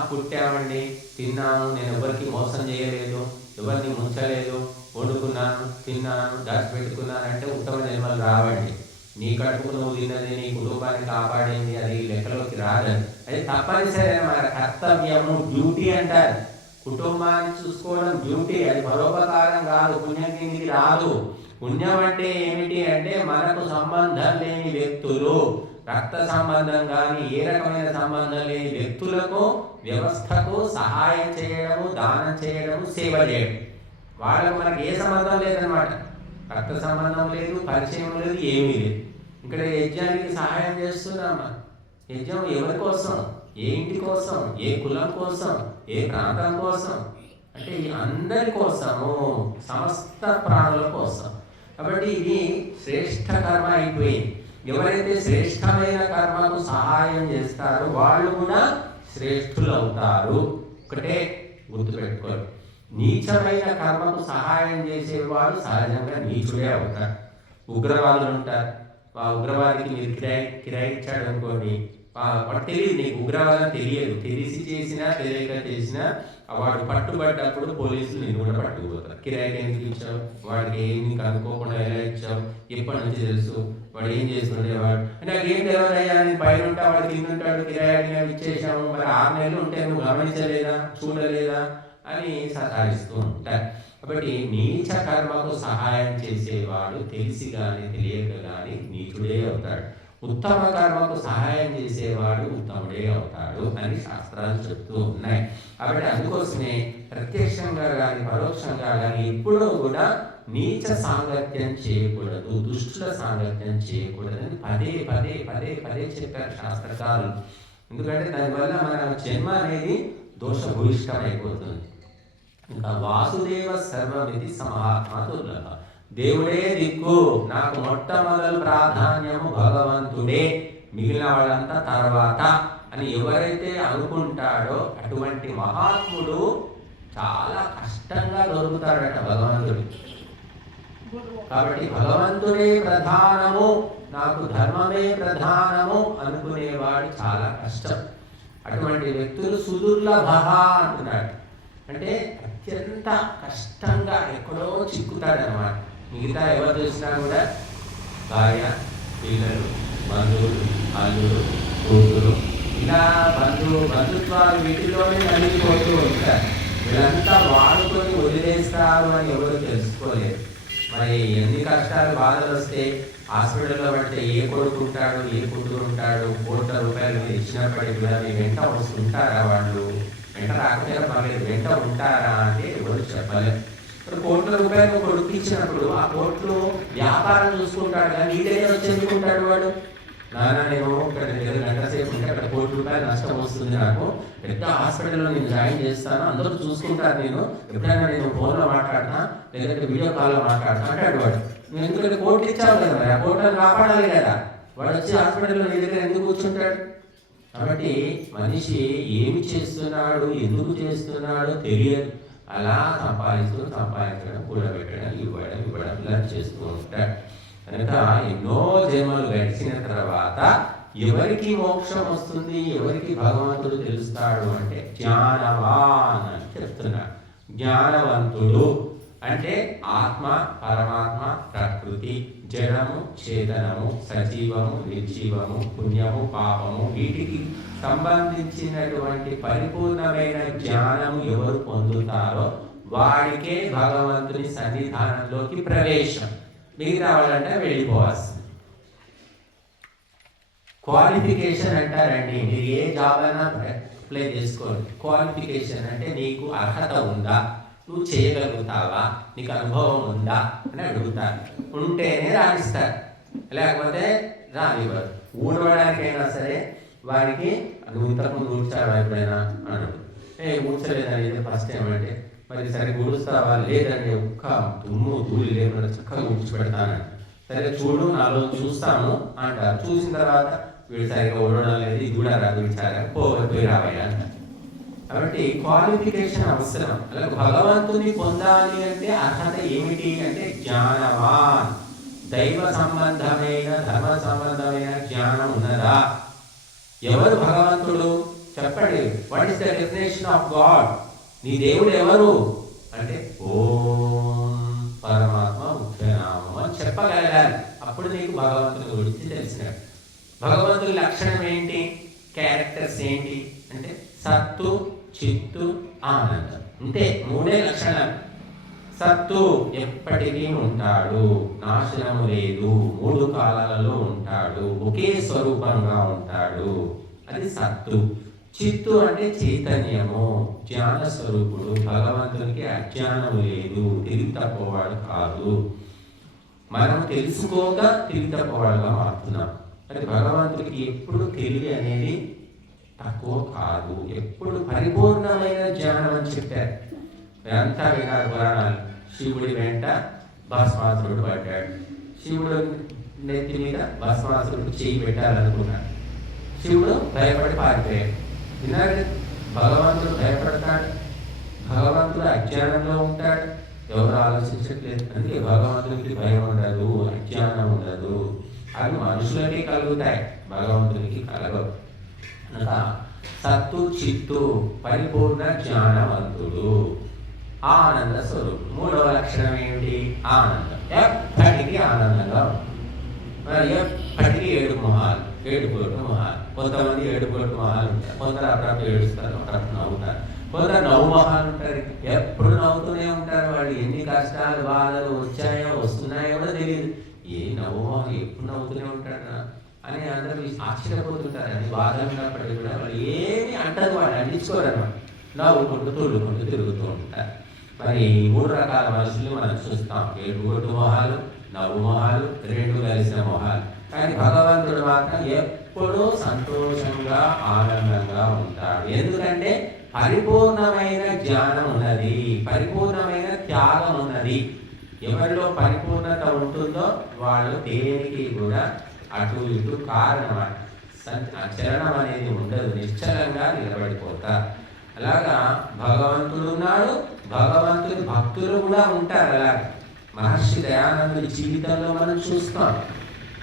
పుట్టామండి, తిన్నాను, నేను ఎవరికి మోసం చేయలేదు, ఎవరిని ముంచలేదు, వండుకున్నాను, తిన్నాను, దాచిపెట్టుకున్నాను అంటే ఉత్తమ జన్మలు రావండి. నీ కడుపు నువ్వు తిన్నది, నీ కుటుంబాన్ని కాపాడింది, అది లెక్కలోకి రాదని. అది తప్పనిసరి మన కర్తవ్యము, డ్యూటీ అంటారు. కుటుంబాన్ని చూసుకోవడం డ్యూటీ, అది పరోపకారం కాదు, పుణ్యం కిందికి రాదు. పుణ్యం అంటే ఏమిటి అంటే మనకు సంబంధం లేని వ్యక్తులు, రక్త సంబంధం కానీ ఏ రకమైన సంబంధం లేని వ్యక్తులకు, వ్యవస్థకు సహాయం చేయడము, దానం చేయడము, సేవ చేయడం. వాళ్ళకు మనకి ఏ సంబంధం లేదనమాట. రక్త సంబంధం లేదు, పరిచయం లేదు, ఏమీ లేదు. ఇక్కడ యజ్ఞానికి సహాయం చేస్తున్నామా? యజ్ఞం ఎవరి కోసం? ఏ ఇంటి కోసం? ఏ కులం కోసం? ఏ ప్రాంతం కోసం? అంటే అందరి కోసము, సమస్త ప్రాణుల కోసం. కాబట్టి ఇది శ్రేష్ఠ కర్మ అయిపోయింది. ఎవరైతే శ్రేష్టమైన కర్మకు సహాయం చేస్తారో వాళ్ళు కూడా శ్రేష్ఠులు అవుతారు. ఒకటే గుర్తుపెట్టుకోరు. నీచమైన కర్మకు సహాయం చేసేవాడు సహజంగా నీచుడే అవుతాడు. ఉగ్రవాదులు ఉంటారు. ఆ ఉగ్రవాదికి మీరు కిరాయి ఇచ్చాడు అనుకోండి, వాడు తెలియదు, నీకు ఉగ్రవాదం తెలియదు. తెలిసి చేసినా తెలియక చేసినా వాడు పట్టుబడ్డప్పుడు పోలీసులు నేను కూడా పట్టుకుపోతారు. కిరాయికి ఎందుకు ఇచ్చావు, వాడికి ఏమి కనుక్కోకుండా ఎలా ఇచ్చావు, ఎప్పటి నుంచి తెలుసు, వాడు ఏం చేస్తుండేవాడు, నాకు ఏం తెలియదయ్యా, నేను పైన ఉంటా, వాడు కింద ఉంటాడు, కిరాయి అడిగినా ఇచ్చేసాము, మరి 6 నెలలు ఉంటే నువ్వు గమనించలేదా, చూడలేదా అని సతాయిస్తూ ఉంటారు. కాబట్టి నీచ కర్మకు సహాయం చేసేవాడు తెలిసి కానీ తెలియక కానీ నీచుడే అవుతాడు. ఉత్తమ కర్మకు సహాయం చేసేవాడు ఉత్తముడే అవుతాడు అని శాస్త్రాలు చెప్తూ ఉన్నాయి. కాబట్టి అందుకోసమే ప్రత్యక్షంగా కానీ పరోక్షంగా కానీ ఎప్పుడూ కూడా నీచ సాంగత్యం చేయకూడదు, దుష్టుల సాంగత్యం చేయకూడదని పదే పదే పదే పదే చెప్పారు శాస్త్రకారులు. ఎందుకంటే దానివల్ల మన జన్మ అనేది దోషభూయిష్టమైపోతుంది. ఇంకా వాసుదేవ సర్వమితి సమాత్మ దుర్లభ. దేవుడే దిక్కు, నాకు మొట్టమొదలు ప్రాధాన్యము భగవంతుడే, మిగిలిన వాళ్ళంతా తర్వాత అని ఎవరైతే అనుకుంటాడో అటువంటి మహాత్ముడు చాలా కష్టంగా దొరుకుతాడట భగవంతుడు. కాబట్టి భగవంతుడే ప్రధానము, నాకు ధర్మమే ప్రధానము అనుకునేవాడు చాలా కష్టం. అటువంటి వ్యక్తులు సుదుర్లభ అంటున్నాడు. అంటే అత్యంత కష్టంగా ఎక్కడో చిక్కుతాడనమాట. మిగతా ఎవరు చూసినా కూడా భార్య, పిల్లలు, బంధువులు, అల్లుడు, కూతురు, ఇలా బంధుత్వాలు వీటిలోనే నలిగిపోతూ ఉంటారు. వీళ్ళంతా వాడుకొని వదిలేస్తారు అని ఎవరు తెలుసుకోలేరు. మరి ఎన్ని కష్టాలు బాధలు వస్తే హాస్పిటల్లో పడితే ఏ కొడుకు ఉంటాడు, ఏ కూతురు ఉంటాడు, కోట్ల రూపాయలు మీరు ఇచ్చినప్పటికీ కూడా మీ వెంట వస్తుంటారా? వాళ్ళు వెంట రాకపోయినా పర్లేదు, వెంట ఉంటారా అంటే ఎవరు చెప్పలేరు. ఇప్పుడు కోట్ల రూపాయలు కొడుకు ఇచ్చినప్పుడు ఆ కోట్లు వ్యాపారం చూసుకుంటాడు కానీ నీళ్ళే వచ్చి ఎందుకుంటాడు వాడు? నాన్న నేను ఇక్కడ 2 గంటల సేపు ఉంటే అక్కడ ₹1,00,00,000 నష్టం వస్తుంది, నాకు పెద్ద హాస్పిటల్లో నేను జాయిన్ చేస్తాను, అందరూ చూసుకుంటారు, నేను ఎప్పుడైనా నేను ఫోన్లో మాట్లాడతా లేదంటే వీడియో కాల్లో మాట్లాడతా అంటాడు వాడు. నువ్వు ఎందుకంటే కోట్లు ఇచ్చావు కదా, మరి ఆ కోట్లను కాపాడాలి కదా. వాడు వచ్చి హాస్పిటల్లో నీ దగ్గర ఎందుకు కూర్చుంటాడు? కాబట్టి మనిషి ఏమి చేస్తున్నాడు, ఎందుకు చేస్తున్నాడో తెలియదు. అలా సంపాదించడం, కూడబెట్టడం, ఇవ్వడం ఇలా చేస్తూ ఉంటాడు. కనుక ఎన్నో జన్మలు గడిచిన తర్వాత ఎవరికి మోక్షం వస్తుంది, ఎవరికి భగవంతుడు తెలుస్తాడు అంటే జ్ఞానవాన్ అని చెప్తున్నాడు. జ్ఞానవంతుడు అంటే ఆత్మ, పరమాత్మ, ప్రకృతి, జడము, చేతనము, సజీవము, నిర్జీవము, పుణ్యము, పాపము, వీటికి సంబంధించినటువంటి పరిపూర్ణమైన జ్ఞానము ఎవరు పొందుతారో వాడికే భగవంతుని సన్నిధానంలోకి ప్రవేశం. మిగతా వాళ్ళంటే వెళ్ళిపోవాల్సింది. క్వాలిఫికేషన్ అంటారండి. మీరు ఏ జాబ్ అయినా అప్లై చేసుకోండి. క్వాలిఫికేషన్ అంటే నీకు అర్హత ఉందా, నువ్వు చేయగలుగుతావా, నీకు అనుభవం ఉందా అని అడుగుతారు. ఉంటేనే రాణిస్తారు, లేకపోతే రానివ్వరు. ఊడవడానికైనా సరే వారికి నువ్వు ఇంతకుముందు ఊడ్చావా ఎప్పుడైనా అను, ఊడ్చలేదని ఫస్ట్ టైం అంటే మరి సరే ఊడుస్తావా, లేదండి ఒక్క దుమ్ము ధూళి లేకుండా చక్కగా ఊడ్చిపెడతానండి. సరే చూడు, నాలో చూస్తాను అంటారు. చూసిన తర్వాత వీడు సరిగ్గా ఊడడం లేదు, ఇది కూడా రాదు, వీడు పోయి రావయ్యా అంటారు. కాబట్టి క్వాలిఫికేషన్ అవసరం. అలాగే భగవంతుని పొందాలి అంటే అర్హత ఏమిటి అంటే జ్ఞానవాన్. దైవ సంబంధమైన, ధర్మ సంబంధమైన జ్ఞానం ఉన్నదా? ఎవరు భగవంతుడు చెప్పండి. What is the definition of God? నీ దేవుడు ఎవరు అంటే ఓం పరమాత్మ ముఖ్యనామం అని చెప్పగలగాలి. ఆ అప్పుడు నీకు భగవంతుని గురించి తెలిసినట్టు. భగవంతుని లక్షణం ఏంటి, క్యారెక్టర్స్ ఏంటి అంటే సత్తు, చిత్తు, ఆనందం. అంతే, మూడే లక్షణాలు. సత్తు ఎప్పటికీ ఉంటాడు, నాశనము లేదు, మూడు కాలాలలో ఉంటాడు, ఒకే స్వరూపంగా ఉంటాడు, అది సత్తు. చిత్తు అంటే చైతన్యము, జ్ఞాన స్వరూపుడు, భగవంతునికి అజ్ఞానము లేదు, తిరిగి తప్పవాడు కాదు. మనం తెలుసుకోక తిరిగి తప్పవాడుగా మారుతున్నాం. అది భగవంతుడికి ఎప్పుడు తెలివి అనేది తక్కువ కాదు, ఎప్పుడు పరిపూర్ణమైన జ్ఞానం అని చెప్పారు. అంతా వినారు పురాణాలు. శివుడి వెంట భస్మాసురుడు పడ్డాడు, శివుడు నెత్తి మీద భస్మాసురుడు చేయి పెట్టాలనుకున్నాడు, శివుడు భయపడి పారిపోయాడు. వినారు, భగవంతుడు భయపడతాడు, భగవంతుడు అజ్ఞానంలో ఉంటాడు, ఎవరు ఆలోచించట్లేదు. అందుకే భగవంతుడికి భయం ఉండదు, అజ్ఞానం ఉండదు. అవి మనుషులకి కలుగుతాయి, భగవంతునికి కలగవు. సత్తు, చిత్తు, పరిపూర్ణ జ్ఞానవంతుడు, ఆనంద స్వరూపుడు. మూడవ లక్షణం ఏమిటి, ఆనందం. ఎప్పటికీ ఆనందంగా ఉంటుంది. మరి ఎప్పటికీ ఏడు మొహాలు. కొంతమంది ఏడుకోటు మొహాలు ఉంటారు, కొందరు అప్పుడప్పుడు ఏడుస్తారు, అప్పుడప్పుడు నవ్వుతారు, కొందరు నవ్వు మొహాలు ఉంటారు, ఎప్పుడు నవ్వుతూనే ఉంటారు. వాళ్ళు ఎన్ని కష్టాలు బాధలు వచ్చాయో వస్తున్నాయో కూడా తెలియదు, ఏ నవ్వు మొహం ఎప్పుడు నవ్వుతూనే ఉంటాడు అని అందరూ ఆశ్చర్యపోతుంటారు. అని బాధలు ఉన్నప్పటికీ కూడా వాళ్ళు ఏమి అంటారు, వాళ్ళు అందించుకోరు అన్నమాట, నవ్వుకుంటూ తుళ్ళుకుంటూ తిరుగుతూ ఉంటారు. మరి మూడు రకాల మనుషులు మనం చూస్తాం, ఏడుగొట్టు మొహాలు, నవ్వు మొహాలు, రెండు కలిసిన మొహాలు. కానీ భగవంతుడు మాత్రం ఎప్పుడూ సంతోషంగా ఆనందంగా ఉంటాడు. ఎందుకంటే పరిపూర్ణమైన జ్ఞానం ఉన్నది, పరిపూర్ణమైన త్యాగం ఉన్నది. ఎవరిలో పరిపూర్ణత ఉంటుందో వాళ్ళు దేనికి కూడా అటు ఇటు కారణం చలనం అనేది ఉండదు, నిశ్చలంగా నిలబడిపోతారు. అలాగా భగవంతుడు ఉన్నాడు, భగవంతుడి భక్తులు కూడా ఉంటారు. అలాగే మహర్షి దయానందుడి జీవితంలో మనం చూస్తాం,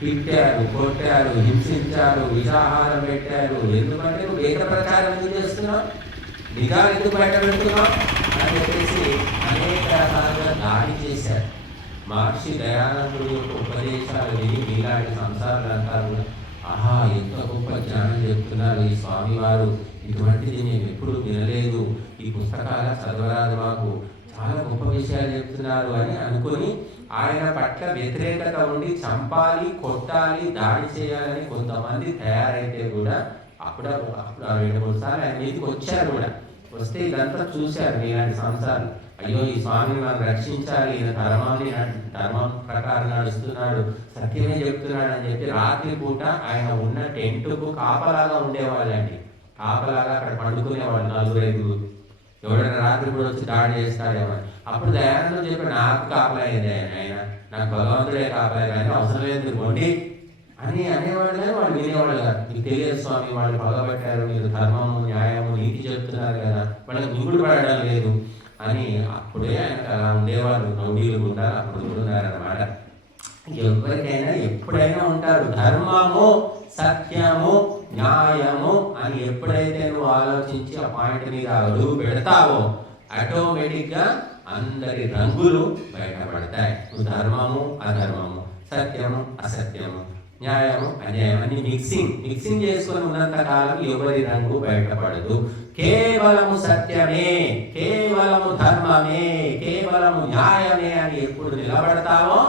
తిట్టారు, కొట్టారు, హింసించారు, విషాహారం పెట్టారు. ఎందుకంటే నువ్వు వేద ప్రచారం ఎందుకు చేస్తున్నావు, నిజాలు ఎందుకు బయట పెడుతున్నావు అని చెప్పేసి అనేక రకాలుగా దాడి చేశారు. మహర్షి దయానందుడి యొక్క ఉపదేశాలు విని మీలాంటి సంసారాలు అంటారు, ఆహా ఎంత గొప్ప జ్ఞానం చెప్తున్నారు ఈ స్వామివారు, ఇటువంటిది నేను ఎప్పుడు వినలేదు, ఈ పుస్తకాల చదవరాదు, మాకు చాలా గొప్ప విషయాలు చెప్తున్నారు అని అనుకుని ఆయన పట్ల వ్యతిరేకత ఉండి చంపాలి, కొట్టాలి, దాడి చేయాలని కొంతమంది తయారైతే కూడా అప్పుడు 2-3 సార్లు ఆయన మీదకి వచ్చారు కూడా. వస్తే ఇదంతా చూశారు మీలాంటి సంసారాలు, అయ్యో ఈ స్వామిని మనం రక్షించాలి, ఈయన ధర్మం ప్రకారం నడుస్తున్నాడు, సత్యమే చెప్తున్నాడు అని చెప్పి రాత్రి పూట ఆయన ఉన్న టెంటుకు కాపలాగా ఉండేవాళ్ళండి. కాపలాగా అక్కడ పండుకునేవాళ్ళు 4-5. ఎవరైనా రాత్రి కూడా వచ్చి దాడి చేస్తాడేమో. అప్పుడు దయానందుడు చెప్పి నాకు కాపలాయింది ఆయన, నాకు భగవంతుడే కాపలా, కానీ అవసరం లేదు కొండి అని అనేవాళ్ళు. కానీ వాళ్ళు వినేవాళ్ళు కాదు. మీకు తెలియదు స్వామి, వాళ్ళు పగబట్టారు, మీరు ధర్మము, న్యాయము, నీతి చెప్తున్నారు కదా, వాళ్ళకి మిగుడు పడడం లేదు అని అప్పుడే ఆయనకు అలా ఉండేవాళ్ళు. రౌడీలు కూడా అప్పుడు ఉన్నారన్నమాట. ఎవరికైనా ఎప్పుడైనా ఉంటారు, ధర్మము, సత్యము, న్యాయము అని ఎప్పుడైతే నువ్వు ఆలోచించి ఆ పాయింట్ మీద అడుగు పెడతావో ఆటోమేటిక్గా అందరి రంగులు బయటపడతాయి. నువ్వు ధర్మము, అధర్మము, సత్యము, అసత్యము, న్యాయము, అన్యాయం అని మిక్సింగ్ చేసుకొని ఉన్నంత కాలం ఎవరి రంగు బయటపడదు. కేవలము సత్యమే, కేవలము ధర్మమే, కేవలము న్యాయమే అని ఎప్పుడు నిలబడతావో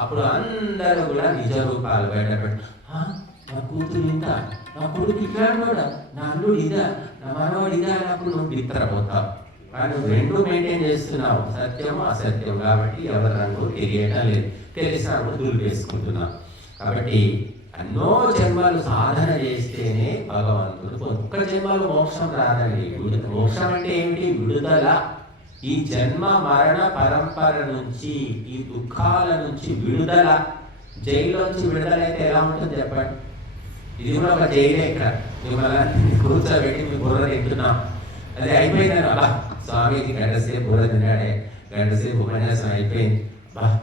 అప్పుడు అందరూ కూడా నిజ రూపాలు బయటపడతారు. నా కూతురు ఇంత, నా కొడుకు ఇట్లాడు కూడా, నా అల్లుడు ఇదా, నా మనవాడు ఇదా అన్నప్పుడు నువ్వు బిత్తరపోతావు. కానీ నువ్వు రెండు మెయింటైన్ చేస్తున్నావు, సత్యము అసత్యం. కాబట్టి ఎవరి రంగు తెలియటం లేదు, తెలిసినప్పుడు దూరు వేసుకుంటున్నావు. కాబట్టి ఎన్నో జన్మలు సాధన చేస్తేనే భగవంతుడు. ఒక్క జన్మలు మోక్షం రాదండి. మోక్షం అంటే ఏమిటి, విడుదల. ఈ జన్మ మరణ పరంపర నుంచి, ఈ దుఃఖాల నుంచి విడుదల. జైల్లోంచి విడుదలైతే ఎలా ఉంటుంది చెప్పండి. ఇది కూడా ఒక జైలే. ఇక్కడ మిమ్మల్ని కూర్చోబెట్టి మీ బుర్ర తింటున్నాం, అది అయిపోయిందని అలా స్వామీజీ గంటసేపు బుర్ర తిన్నాడే, గంటసేపు ఉపన్యాసం అయిపోయింది,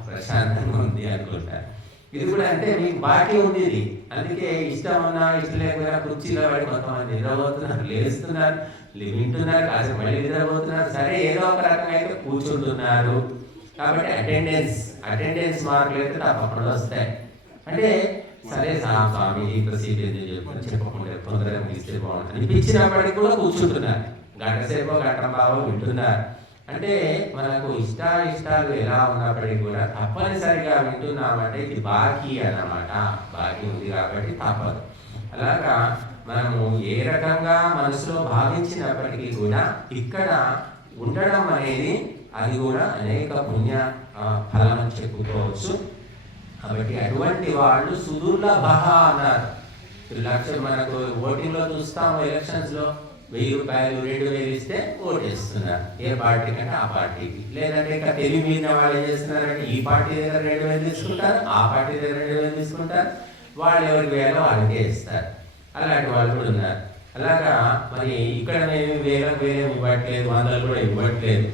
ప్రశాంతంగా ఉంది అనుకుంటారు. ఇది కూడా అంటే మీకు బాకీ ఉంది ఇది. అందుకే ఇష్టం ఉన్నా ఇష్టం లేకపోయినా కుర్చీలో పడి కొంతమంది నిద్రపోతున్నారు, లేస్తున్నారు, వింటున్నారు, కాసేపు మళ్ళీ నిద్రపోతున్నారు. సరే ఏదో ఒక రకంగా అయితే కూర్చుంటున్నారు. కాబట్టి అటెండెన్స్ మార్కులు అయితే తప్పకుండా వస్తాయి. అంటే సరే స్వామీజీ ప్రసిద్ధి ఎందుకు చెప్పుకొని చెప్పకుండా తొందరగా ముగిస్తే బాగుంటుంది అనిపించినప్పటికీ కూడా కూర్చుంటున్నారు, గంట సేపు గంట బాబు వింటున్నారు. అంటే మనకు ఇష్టాలు ఎలా ఉన్నప్పటికీ కూడా తప్పనిసరిగా వింటున్నామంటే ఇది బాకీ అన్నమాట. బాకీ ఉంది కాబట్టి తప్పదు. అలాగా మనము ఏ రకంగా మనసులో భావించినప్పటికీ కూడా ఇక్కడ ఉండడం అనేది అది కూడా అనేక పుణ్య ఫలం అని చెప్పుకోవచ్చు. కాబట్టి అటువంటి వాళ్ళు సుదుర్లభ అన్నారు. లక్ష మనకు ఓటింగ్లో చూస్తాము, ఎలక్షన్స్లో 1000 రూపాయలు 2000 ఇస్తే ఓటేస్తున్నారు. ఏ పార్టీ కంటే ఆ పార్టీకి. లేదంటే ఇంకా తెలివి మీద వాళ్ళు ఏం చేస్తున్నారంటే ఈ పార్టీ దగ్గర 2000 తీసుకుంటారు, ఆ పార్టీ దగ్గర 2000 తీసుకుంటారు, వాళ్ళు ఎవరికి వేయాలో వాళ్ళకే ఇస్తారు. అలాంటి వాళ్ళు కూడా ఉన్నారు. అలాగా మరి ఇక్కడ మేము వేలకు ఇవ్వట్లేదు, 100 కూడా ఇవ్వట్లేదు,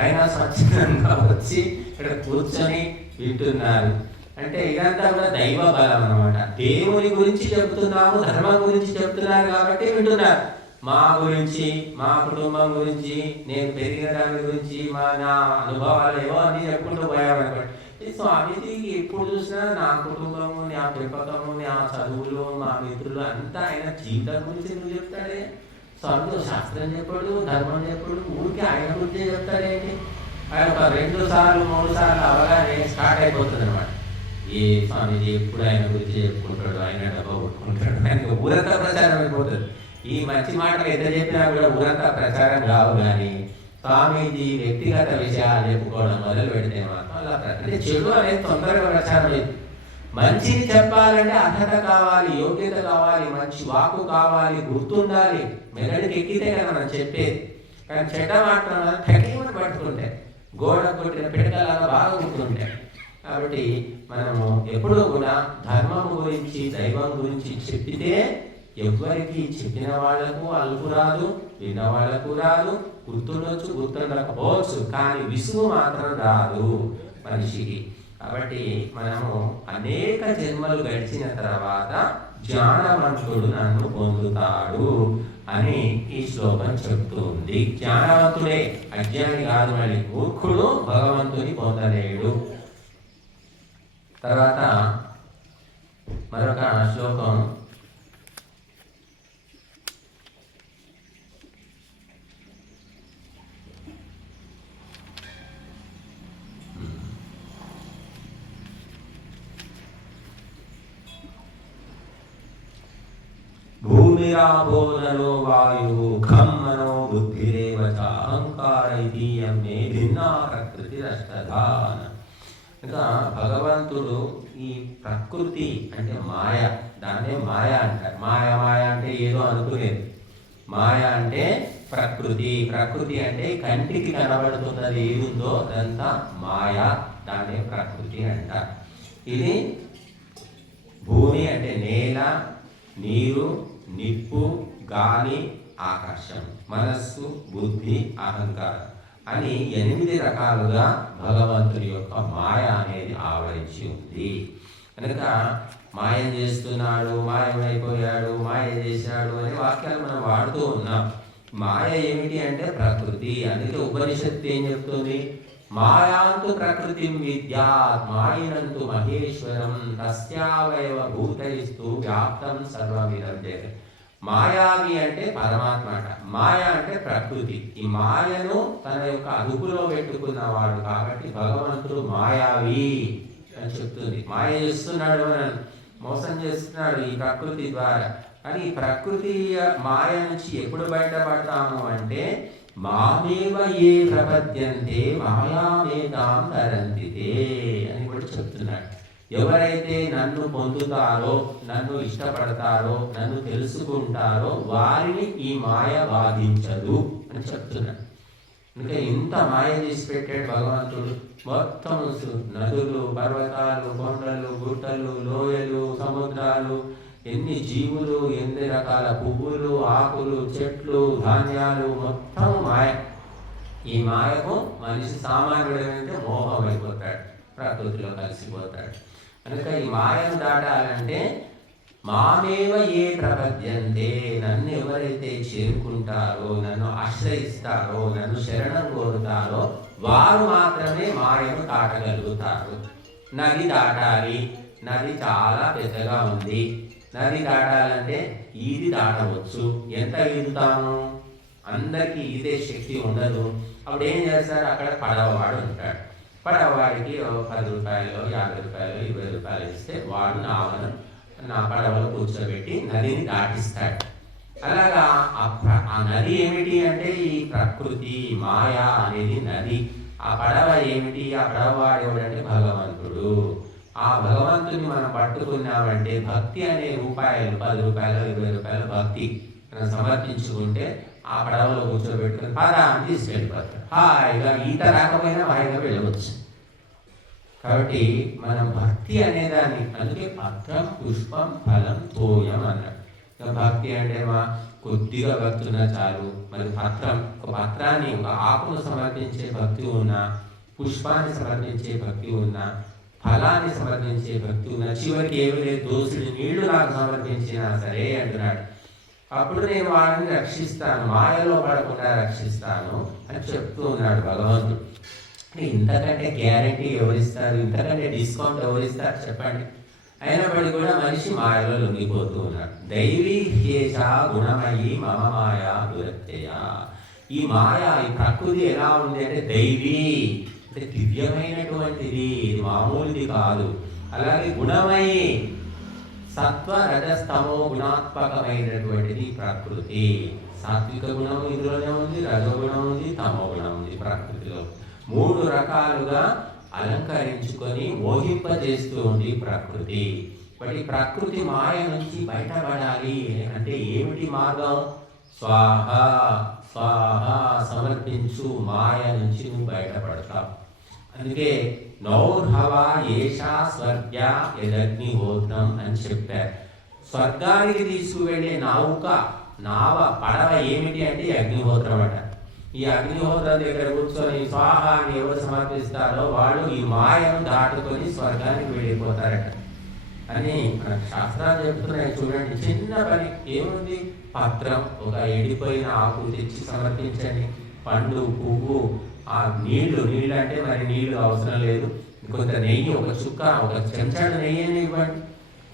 అయినా స్వచ్ఛందంగా వచ్చి ఇక్కడ కూర్చొని వింటున్నారు. అంటే ఇదంతా కూడా దైవ బలం అన్నమాట. దేవుని గురించి చెప్తున్నాము, ధర్మం గురించి చెప్తున్నారు కాబట్టి వింటున్నారు. మా గురించి, మా కుటుంబం గురించి, నేను పెరిగిన దాని గురించి, నా అనుభవాలు ఏవో అన్ని చెప్పుకుంటూ పోయామనుకోండి. స్వామీజీకి ఎప్పుడు చూసినా నా కుటుంబము, నా పెంపకము, నా చదువులు, మా మిత్రులు అంతా ఆయన జీవితం గురించి నువ్వు చెప్తాడే. స్వామితో శాస్త్రం చెప్పాడు, ధర్మం చెప్పాడు, ఊరికి ఆయన గురించే చెప్తాడేంటి. ఆయన ఒక 2 సార్లు 3 సార్లు అవగానే స్టార్ట్ అయిపోతుంది అనమాట. ఏ స్వామీజీ ఎప్పుడు ఆయన గురించి చెప్పుకుంటాడు, ఆయన డబ్బా కొట్టుకుంటాడు, ఆయనకు ఊరంతా ప్రచారం అయిపోతుంది. ఈ మంచి మాటలు ఎంత చెప్పినా కూడా ఊరంతా ప్రచారం కావు. కానీ స్వామీజీ వ్యక్తిగత విషయాలు చెప్పుకోవడం మొదలు పెడితే మాత్రం అలా అంటే చెడు అనేది తొందరగా ప్రచారం అయింది. మంచిని చెప్పాలంటే అర్హత కావాలి, యోగ్యత కావాలి, మంచి వాకు కావాలి, గుర్తుండాలి, మెదడుకి ఎక్కితే కదా మనం చెప్పేది. కానీ చెడ్డ మాత్రం తగిమని పట్టుకుంటే గోడ కొట్టిన పిడకలాగా బాగా గుర్తుంటాయి. కాబట్టి మనము ఎప్పుడూ కూడా ధర్మం గురించి, దైవం గురించి చెప్పితే ఎవరికి చెప్పిన వాళ్లకు అలుపు రాదు, విన్న వాళ్లకు రాదు, గుర్తుండొచ్చు, గుర్తుండకపోవచ్చు, కానీ విసుగు మాత్రం రాదు మనిషికి. కాబట్టి మనము అనేక జన్మలు గడిచిన తర్వాత జ్ఞానవంతుడు నన్ను పొందుతాడు అని ఈ శ్లోకం చెప్తుంది. జ్ఞానవంతుడే, అజ్ఞాని కాదు. మళ్ళీ మూర్ఖుడు భగవంతుని పొందలేడు. తర్వాత మరొక శ్లోకం, భూమిరాభోనో వాయు ఖం మనో బుద్ధిరేవ చ అహంకార ఇదీయం మే భిన్నా ప్రకృతి రష్టధాన. ఇంకా భగవంతుడు ఈ ప్రకృతి అంటే మాయ, దాన్నే మాయ అంటారు. మాయ అంటే ఏదో అనుకునేది. మాయ అంటే ప్రకృతి. ప్రకృతి అంటే కంటికి కనబడుతున్నది ఏదుందో అదంతా మాయ, దాన్నే ప్రకృతి అంటారు. ఇది భూమి అంటే నేల, నీరు, నిప్పు, గాలి, ఆకాశం, మనస్సు, బుద్ధి, అహంకారం అని 8 రకాలుగా భగవంతుని యొక్క మాయ అనేది ఆవరించి ఉంది. కనుక మాయం చేస్తున్నాడు, మాయమైపోయాడు, మాయ చేశాడు అనే వాక్యాలు మనం వాడుతూ ఉన్నాం. మాయ ఏమిటి అంటే ప్రకృతి. అందుకే ఉపనిషత్తు ఏం చెప్తుంది? మాయాంతు ప్రకృతిం విద్యాత్ మాయినంతు మహేశ్వరం తస్యావయవ భూతైస్తు వ్యాప్తం సర్వమిదం జగత్. మాయావి అంటే పరమాత్మ అంట, మాయ అంటే ప్రకృతి. ఈ మాయను తన యొక్క అదుపులో పెట్టుకున్నవాడు కాబట్టి భగవంతుడు మాయావి అని చెప్తుంది. మాయ చేస్తున్నాడు అని, మోసం చేస్తున్నాడు ఈ ప్రకృతి ద్వారా. కానీ ఈ ప్రకృతి మాయ నుంచి ఎప్పుడు బయటపడతాము అంటే మామేవ ఏ ప్రపద్యంతే మాయామేతాం తరంతితే అని కూడా చెప్తున్నాడు. ఎవరైతే నన్ను పొందుతారో, నన్ను ఇష్టపడతారో, నన్ను తెలుసుకుంటారో వారిని ఈ మాయ బాధించదు అని చెప్తున్నాడు. ఇంకా ఇంత మాయ చేసి పెట్టాడు భగవంతుడు. మొత్తం నదులు, పర్వతాలు, కొండలు, గుట్టలు, లోయలు, సముద్రాలు, ఎన్ని జీవులు, ఎన్ని రకాల పువ్వులు, ఆకులు, చెట్లు, ధాన్యాలు, మొత్తం మాయ. ఈ మాయకు మనిషి సామాన్యుడైతే మోహం అయిపోతాడు, ప్రకృతిలో కలిసిపోతాడు. కనుక ఈ మాయను దాటాలంటే మామేవ ఏ ప్రపద్యంతే, నన్ను ఎవరైతే చేరుకుంటారో, నన్ను ఆశ్రయిస్తారో, నన్ను శరణం కోరుతారో వారు మాత్రమే మాయను దాటగలుగుతారు. నది దాటాలి, నది చాలా పెద్దగా ఉంది, నది దాటాలంటే ఈది దాటవచ్చు. ఎంత ఈదుతాము? అందరికీ ఈదే శక్తి ఉండదు. అప్పుడు ఏం చేస్తారు? అక్కడ పడవవాడు ఉంటాడు. పడవవాడికి 10 రూపాయలు, 50 రూపాయలు, 20 రూపాయలు ఇస్తే వాడు నా పడవలో కూర్చోబెట్టి నదిని దాటిస్తాడు. అలాగా ఆ నది ఏమిటి అంటే ఈ ప్రకృతి మాయ అనేది నది. ఆ పడవ ఏమిటి? ఆ పడవ వాడేవాడంటే భగవంతుడు. ఆ భగవంతుని మనం పట్టుకున్నామంటే భక్తి అనే రూపాయలు 10 రూపాయలు, 20 రూపాయలు భక్తి మనం సమర్పించుకుంటే ఆ పడవలో కూర్చోబెట్టుకుని పదా అని తీసుకెళ్ళిపోతాడు. హాయిగా ఈత రాకపోయినా హాయిగా వెళ్ళవచ్చు. కాబట్టి మనం భక్తి అనేదాన్ని, అందుకే పత్రం పుష్పం ఫలం తోయం అన్నాడు. భక్తి అంటే కొద్దిగా భక్తి ఉన్నా చాలు. మరి పత్రం, ఒక పత్రాన్ని, ఒక ఆకును సమర్పించే భక్తి ఉన్నా, పుష్పాన్ని సమర్పించే భక్తి ఉన్నా, ఫలాన్ని సమర్పించే భక్తి ఉన్నా, చివరికి ఏమి లేదు దోసుడు నీళ్లు నాకు సమర్పించినా సరే అంటున్నాడు. అప్పుడు నేను వాళ్ళని రక్షిస్తాను, మాయలో పడకుండా రక్షిస్తాను అని చెప్తూ ఉన్నాడు భగవంతుడు. ఇంతకంటే గ్యారంటీ ఎవరిస్తారు? ఇంతకంటే డిస్కౌంట్ ఎవరిస్తారు చెప్పండి? అయినప్పటికీ కూడా మనిషి మాయలో లొంగిపోతూ ఉన్నాడు. దైవీ హేష గుణమయి మమ మాయా దురత్యయ. ఈ మాయ, ఈ ప్రకృతి ఎలా ఉంది అంటే దైవీ అంటే దివ్యమైనటువంటిది, మామూలుది కాదు. అలాగే గుణమయి, సత్వ రజస్తమో గుణాత్మకమైనటువంటిది ప్రకృతి. సాత్విక గుణం ఇందులోనే ఉంది, రజగుణం ఉంది, తమో గుణం ఉంది ప్రకృతిలో. 3 రకాలుగా అలంకరించుకొని మోహింపజేస్తూ ఉంది ప్రకృతి. బట్ ప్రకృతి మాయ నుంచి బయటపడాలి అంటే ఏమిటి మార్గం? స్వాహ స్వాహ సమర్పించు, మాయ నుంచి నువ్వు బయటపడతావు. అందుకే నౌర్హవ ఏషా స్వర్గ యదగ్నిహోత్రం అని చెప్పారు. స్వర్గానికి తీసుకువెళ్ళే నావ పడవ ఏమిటి అంటే అగ్నిహోత్రం అట. ఈ అగ్నిహోత్రం దగ్గర కూర్చొని స్వాహ అని ఎవరు సమర్పిస్తారో వాళ్ళు ఈ మాయను దాటుకొని స్వర్గానికి వెళ్ళిపోతారట అని మన శాస్త్రాలు చెప్తున్నాయి. చూడండి, చిన్న పని ఏముంది? పత్రం, ఒక ఎండిపోయిన ఆకు తెచ్చి సమర్పించండి. పండు, పువ్వు, ఆ నీళ్లు అంటే మరి నీళ్లు అవసరం లేదు. కొంత నెయ్యి, ఒక చుక్క, ఒక చెంచాడు నెయ్యి అని ఇవ్వండి.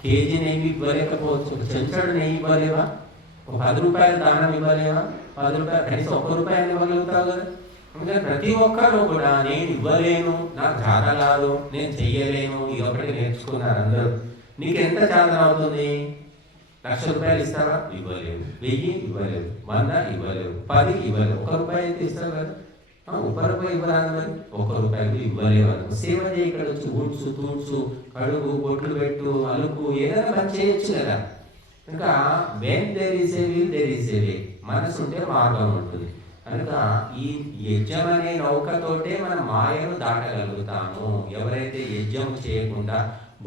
కేజీ నెయ్యి ఇవ్వలేకపోవచ్చు, ఒక చెంచాడు నెయ్యి ఇవ్వలేవా? ఒక 10 రూపాయలు దానం ఇవ్వలేవా? 10 రూపాయలు కనీసం 1 రూపాయలు ఇవ్వగలుగుతావు కదా. అందుకని ప్రతి ఒక్కరు కూడా నేను ఇవ్వలేను, నాకు చేత కాదు, నేను చెయ్యలేను, ఇది ఒకటి నేర్చుకున్నారు అందరూ. నీకు ఎంత చేతన అవుతుంది? 1,00,000 రూపాయలు ఇస్తావా? ఇవ్వలేవు. 1000 ఇవ్వలేవు, 100 ఇవ్వలేవు, 10 ఇవ్వలేవు. 1 రూపాయి అయితే ఇస్తావు కదా. 1 రూపాయి ఇవ్వరాదు మరి. 1 రూపాయలు ఇవ్వలేవు అనుకో, సేవ చేయి. ఇక్కడ వచ్చి ఊడ్చు, తూడ్చు, కడుగు, బొట్లు పెట్టు, అలుకు, ఏదైనా పని చేయొచ్చు కదా. ఇంకా when there is a will there is a way. మనసు ఉంటే మార్గం ఉంటుంది. కనుక ఈ యజ్ఞం అనే నౌకతోటే మనం మాయను దాటగలుగుతాము. ఎవరైతే యజ్ఞం చేయకుండా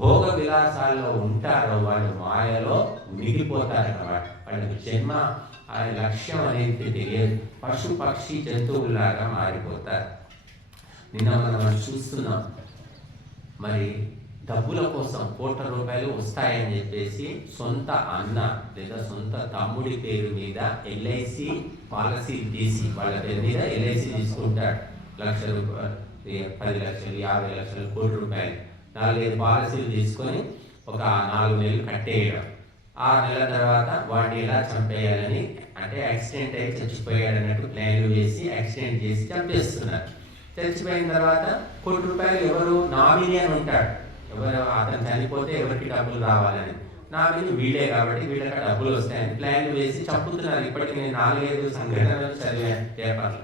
భోగ విలాసాల్లో ఉంటారో వాళ్ళు మాయలో మిగిలిపోతారన్నమాట. వాళ్ళకి జన్మ అనే లక్ష్యం అనేది తెలియదు. పశు పక్షి జంతువులాగా మారిపోతారు. నిన్న మనం చూస్తున్నాం, మరి డబ్బుల కోసం కోట్ల రూపాయలు వస్తాయని చెప్పేసి సొంత అన్న లేదా సొంత తమ్ముడి పేరు మీద LIC పాలసీ తీసి వాళ్ళ పేరు మీద LIC తీసుకుంటాడు. 1,00,000 రూపాయలు, 10 లక్షలు, 50 లక్షలు, కోటి రూపాయలు 4-5 పాలసీలు తీసుకొని ఒక 4 నెలలు కట్టేయడం. 6 నెలల తర్వాత వాడిని ఎలా చంపేయాలని, అంటే యాక్సిడెంట్ అయి చచ్చిపోయాడు అన్నట్టు ప్లాన్లు వేసి యాక్సిడెంట్ చేసి చంపేస్తున్నారు. చచ్చిపోయిన తర్వాత కోటి రూపాయలు ఎవరు నామినీ అని ఉంటాడు. ఎవరు అతను చనిపోతే ఎవరికి డబ్బులు రావాలని, నామినీ వీళ్ళే కాబట్టి వీళ్ళకి డబ్బులు వస్తాయని ప్లాన్లు వేసి చంపుతున్నారు. ఇప్పటికి నేను 4-5 సంఘటనలు చదివాను పేపర్లు.